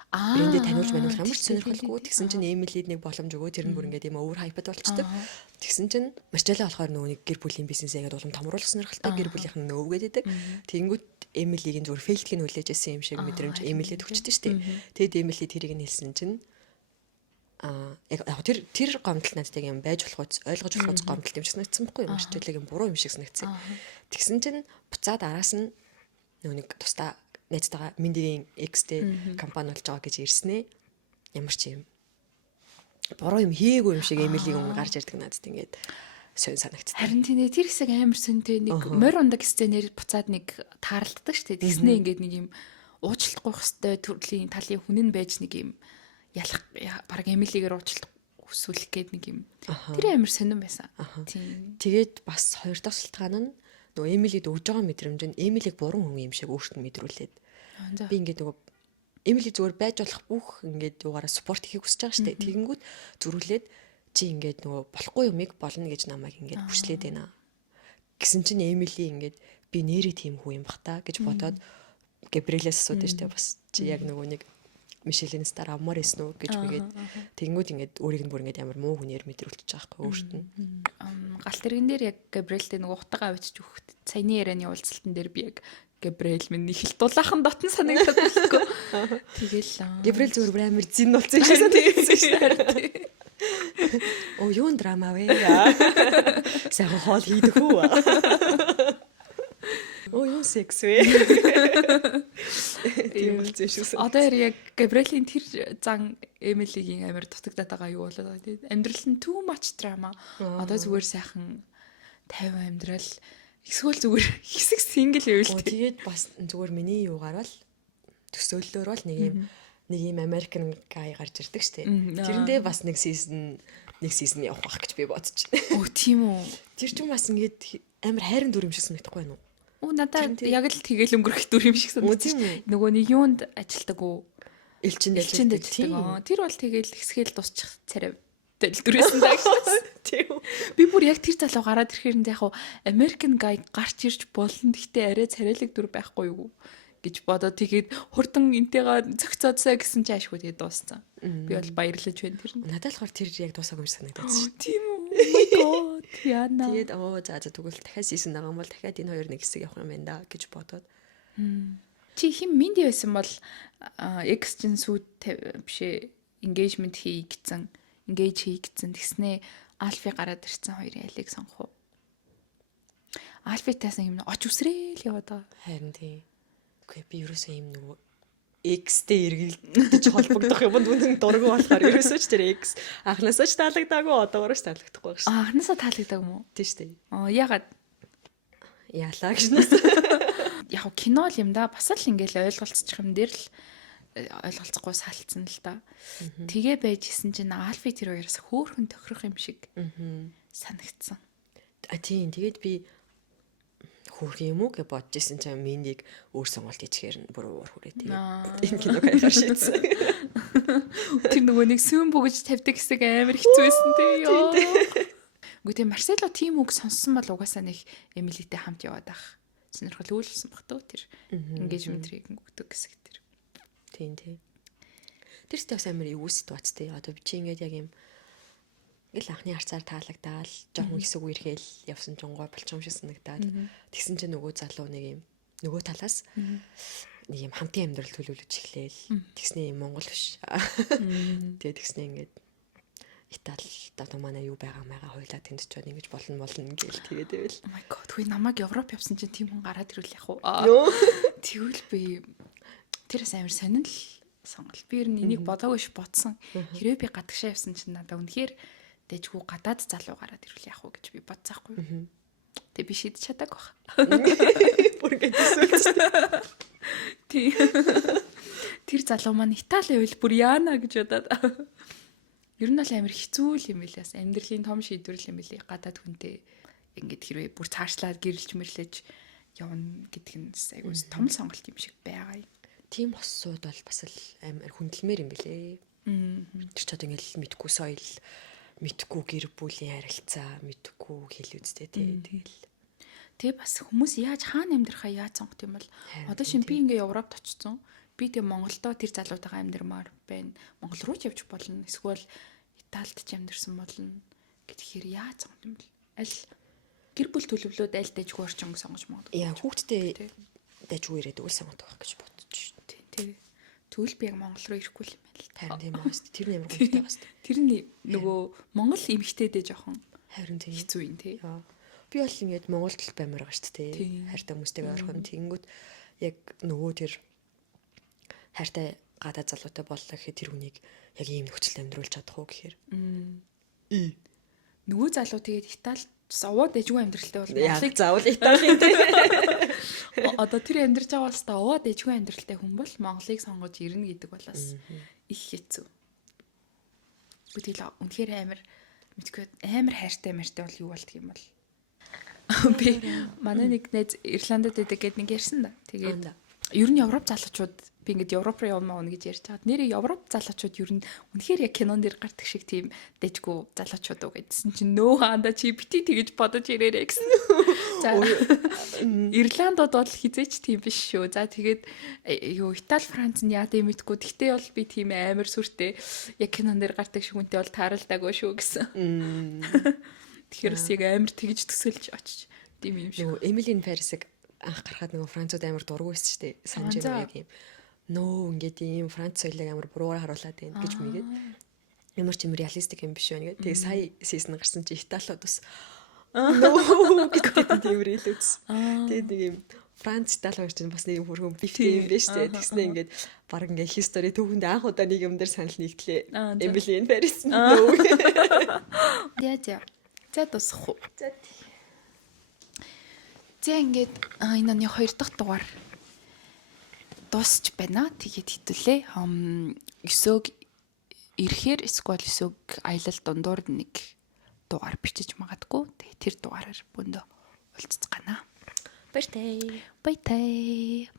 брендээ таниулж мануулах ямар ч сонирхолгүй. Тэгсэн чинь Эмилид нэг боломж өгөө тэр нь бүр ингээд юм over hyped болчихдог. Тэгсэн чинь Марчелло болохоор нөгөө нэг гэр бүлийн бизнесээ ингээд улам томруулах сонирхолтой гэр бүлийнх нь өвгээд байдаг. Тэнгүүт Эмилигийн зүгээр фейлдгийг хүлээж байсан юм шиг мэдрэмж Эмилид өгчтэй штэ. Тэгэд Эмили тэрийг нь хэлсэн чинь яг тэр гомдол надад юм байж болох үз ойлгож болох үз гомдол юм шиг санагдсан байхгүй юу? Марчеллогийн буруу юм шиг санагдсан. Тэгсэн чинь буцаад араас нь нөгөө нэг тусдаа найзтайгаа Миндигийн X-тэй компани болж байгаа гэж ирснэ. Ямар ч юм буруу юм хийгээгүй юм шиг Эмилигийн өмнө гарч ирдэг надад ингээд сонь санагдсан. Харин тийм тэр хэсэг амар сонтэй нэг морь ундаг сценээр буцаад нэг тааралддаг шүү дээ. Тэгснэ ингээд нэг юм уучлахгүй хөстэй төрлийн талын хүн нь байж нэг юм ялах баг Эмилигээр уучлах хүсвэл гээд нэг юм. Тэр амар сонирн байсан. Тийм. Тэгээд бас хоёр дахь шалтгаан нь нөгөө Эмилид өгж байгаа мэдрэмж нь Эмилиг буруу хүн юм шиг өөртөө мэдрүүлээд. Би ингээд нөгөө Эмили зүгээр байж болох бүх ингээд юугаараа спорт хийхийг хүсэж байгаа шүү дээ. Тэгэнгүүт зөрүүлээд чи ингээд нөгөө болохгүй юмыг болно гэж намайг ингээд бүшлээд байна. Гэсэн чинь Эмили ингээд би нэрээ тийм хүн юм бах та гэж бодоод Габриэлээс асуудаг шүү дээ. Бас чи яг нөгөө нэг Мишелийн стар амаар эсэн үү гэж үгээд тэгэнгүүт ингээд өөрийг нь бүр ингээд амар муу хүнээр мэдрүүлчихэж байгаа байхгүй өөртөө. Галт тэрэгэн дээр яг Габриэлтэй нөгөө утгаа авчиж өгөхт саяны ярианы уулзалтан дээр би яг Габриэл минь их л дулаахан дотн санагдаад байхгүй. Тэгэл Габриэл зүгээр амар зин болсон юм шиг санагдсан шүү дээ. Оо юун драма вэ? Сайхан хоол хийдэг үү? Оо юу секс вэ? Тийм л зэшүүс. Одоо яг Габриэлийн тэр зан Эмилигийн амар дутагдаад байгаа юу болоод байгаа тийм. Амьдрал нь too much drama. Одоо зүгээр сайхан 50 амьдрал эсвэл зүгээр хэсэг сингл байвал тэгээд бас зүгээр миний юугаар бол төсөөллөөр бол нэг юм American guy гарч ирдэг штэ. Тэрэндээ бас нэг season явах байх гэж би бодож байна. Оо тийм үү. Тэр ч юм бас ингээд амар хайрын дүр юм шиг санагдахгүй байна уу? Оо надад яг л тэгэл өнгөрөх дүр юм шиг санагдсан. Нөгөө нэг юунд ажилтдаг уу? Элчинд ажилтдаг. Тэр бол тэгэл хэсгээл дусчих царай дэлдүрсэн даа гэсэн. Тийм. Би бүр яг тэр залуу гараад ирэхээр яг хуу American guy гарч ирж болно. Гэхдээ арай царайлаг дүр байхгүй юу гэж бодоод тэгээд хурдан энтэйгээ зөгцөөдсэй гэсэн чи ашгүй тэгээд дууссан. Би бол баярлаж байна тэр. Надад болохоор тэр яг дуусаагүй юм санагдаад шүү. Тийм үү. Oh my god. Яна. Тэгээд за тэгвэл дахиад season байгаа юм бол дахиад энэ хоёр нэг хэсэг явах юм байна да гэж бодоод. Чи хин Минди байсан бол X чин сүйд бишээ engagement хий гэсэн. Engage хий гэсэн. Тэгснээ Альфи гараад ирсэн хоёрын алиг сонгох уу? Альфи тасан юм оч үсрээл яваад байгаа. Харин тийм. Үгүй би ерөөсөө юм нөгөө X-тэй эргэлдэж холбогдох юм дүн дургу болохоор ерөөсөө ч тэр X анхнаасаа ч таалагдаагүй одоогоорч таалагдахгүй байх шүү. Анхнаасаа таалагдаагүй юм уу? Тийм шүү дээ. Яагаад? Яалаа гэж нас. Яг кино л юм да. Бас л ингээл ойлголцчих юм дээр л ойлголцохгүй салцсан л да. Тэгээ байж исэн чинь Альфи тэр хоёроос хөөхөн тохирох юм шиг санагдсан. Тийм тэгээд би хөрх юм уу гэж бодож исэн чинь Миндиг өөр сонголт хийчихээр нь бүр уур хүрээ тийм. Энэ киног хайхаар шийдсэн. Тэр нөгөө нэг сүм бөгж тавьдаг хэсэг амар хэцүү байсан тийм ёо. Гэхдээ Марсело тийм үг сонссон бол угаасаа нэг Эмилитэй хамт яваад ах. Сонирхол үйлсэн баг төө тэр. Engagement-ийг өгдөг хэсэг тэр. Тийм. Тэр ч бас амар юу ситуацтэй. Одоо би чи ингээд яг юм ингээл анхны харцаар таалагдаад жоохон хэсэг үерхэл явсан ч гой болчих юм шиг санагдаад тэгсэн чинь нөгөө залуу нэг юм нөгөө талаас нэг юм хамтын амьдрал төлөвлөж эхлээл тэгснээ юм Монгол биш. Тэгээд тэгснээ ингээд Итали одоо манай юу байгаа маяга хойлоо тэнд ч бод ингэж болно гээл тэгээд байвал. Oh my god, хөөе намайг Европ явсан чинь тийм хүн гараад ирвэл яах вэ? Тэгвэл би тэрээс амар сонин л сонголт. Би ер нь энийг бодоогүй ш бодсон. Хэрвээ би гадагшаа явсан чинь надад үнэхээр дэжгүй гадаад залуу гараад ирвэл яах вэ гэж би бодсаахгүй. Тэг би шийдэж чадаагүй баг. Бүр ингэж төсөөлж. Тий. Тэр залуу маань Итали байвал бүр яана гэж бодоод. Ер нь бол амар хэцүү юм билээс. Амьдралын том шийдвэр юм билээ. Гадаад хүнтэй ингээд хэрвээ бүр цаашлаад гэрэлж мэрлэж явна гэдэг нь айгуу том сонголт юм шиг байгаа юм. Тийм босууд бол бас л амар хүндэлмээр юм билээ. Тэр ч одоо ингээл мэдгүй соёл, мэдгүй гэр бүлийн харилцаа, мэдгүй хэл үзтэй тэгэл. Тэгээ бас хүмүүс яаж хаана амьдрахаа яаж сонгох юм бол одоо шин би ингээ Европт очсон. Би тэгээ Монголдо тэр залуутайгаа амьдрмаар байна. Монгол руу ч явж болно. Эсвэл Италид ч амьдрсан болно. Гэхээр яаж сонгох юм бол аль гэр бүл төлөвлөлөөд аль дэжгүй орчин сонгож магадгүй. Яа хүүхдээ дэжгүй ирээд үл сонгох байх гэж бодож шүү. Тэг. Тэгвэл би яг Монгол руу ирэхгүй юм байна л. Харин тийм байна. Тэр нь ямар гомдтой байна. Тэр нь нөгөө Монгол эмэгтэйдээ жоохон харин тийм хэцүү юм тий. Би бол ингээд Монголд л баймаар байгаа шүү дээ. Хайртай хүмүүстэйгээ орхон тэнгүүд яг нөгөө тэр хайртай гадаад залуутай боллоо гэхэд тэр хүнийг яг ийм нөхцөлд амьдруулж чадах уу гэхээр. Нөгөө залуу тэгээд Италид овоо дэжгүй амьдралтай бол Монголыг заавал Италийн тий. Одоо тэр амьдарч байгаа бас овоо дэжгүй амьдралтай хүн бол Монголыг сонгож ирнэ гэдэг бол бас их хэцүү. Үгүй л үнэхээр амар мэдгүй амар хайртай мэртэй бол юу болдг юм бол. Би манай нэг найз Ирландд байдаг гэд нэг ярьсан да. Тэгээд ер нь Европ залуучууд би ингээд Европ руу явна гэж ярьж байгаа. Нэрээ Европ залуучууд ер нь үнэхээр яг кинон дэр гардаг шиг тийм дэжгүй залуучууд уу гэдсэн чинь нөө хаанда чи бити тэгэж бодож ирээрээ гэсэн. За Ирландод бол хизээч тийм биш шүү. За тэгээд юу Итали, Франц нь яа тийм мэдгүй. Тэгтээ бол би тийм амар сүртэй яг кинон дэр гардаг шиг үнтэй бол тааралдаагүй шүү гэсэн. Тэгэхээр бас яг амар тэгж төсөөлж очиж тийм юм шиг. Нөгөө Эмилин Парисыг анх гарахад нөгөө Францууд амар дургу байсан шүү дээ. Санаж байгаа яг юм. Нөө ингээд ийм Франц соёлыг амар буруугаар харуулад байна гэж мэгээд. Ямар ч юм реалистик юм биш байна гэдэг. Тэгээ сая сизон гарсан чи Италиуд бас нөө гэдэг тиймэр илүү үз. Тэгээд нэг юм Франц Итали хоёр чинь бас нэг бүрхөн бифтэй юм байна шүү дээ. Тэгснэ ингээд баг ингээд хистори түүхэнд анх удаа нэг юм дээр санал нэгтлээ. Эмилин Парис нөө. Яа. За тусах уу. За ингээд энэ оны 2 дахь дугаар дуусч байна. Тэгээд хитүүлээ. 9-г ирэхээр эсвэл 9-г аялал дундуур нэг дугаар бичиж магадгүй. Тэгээд тэр дугаараар бүндөө уулзцгаана. Баяртай. Баяртай.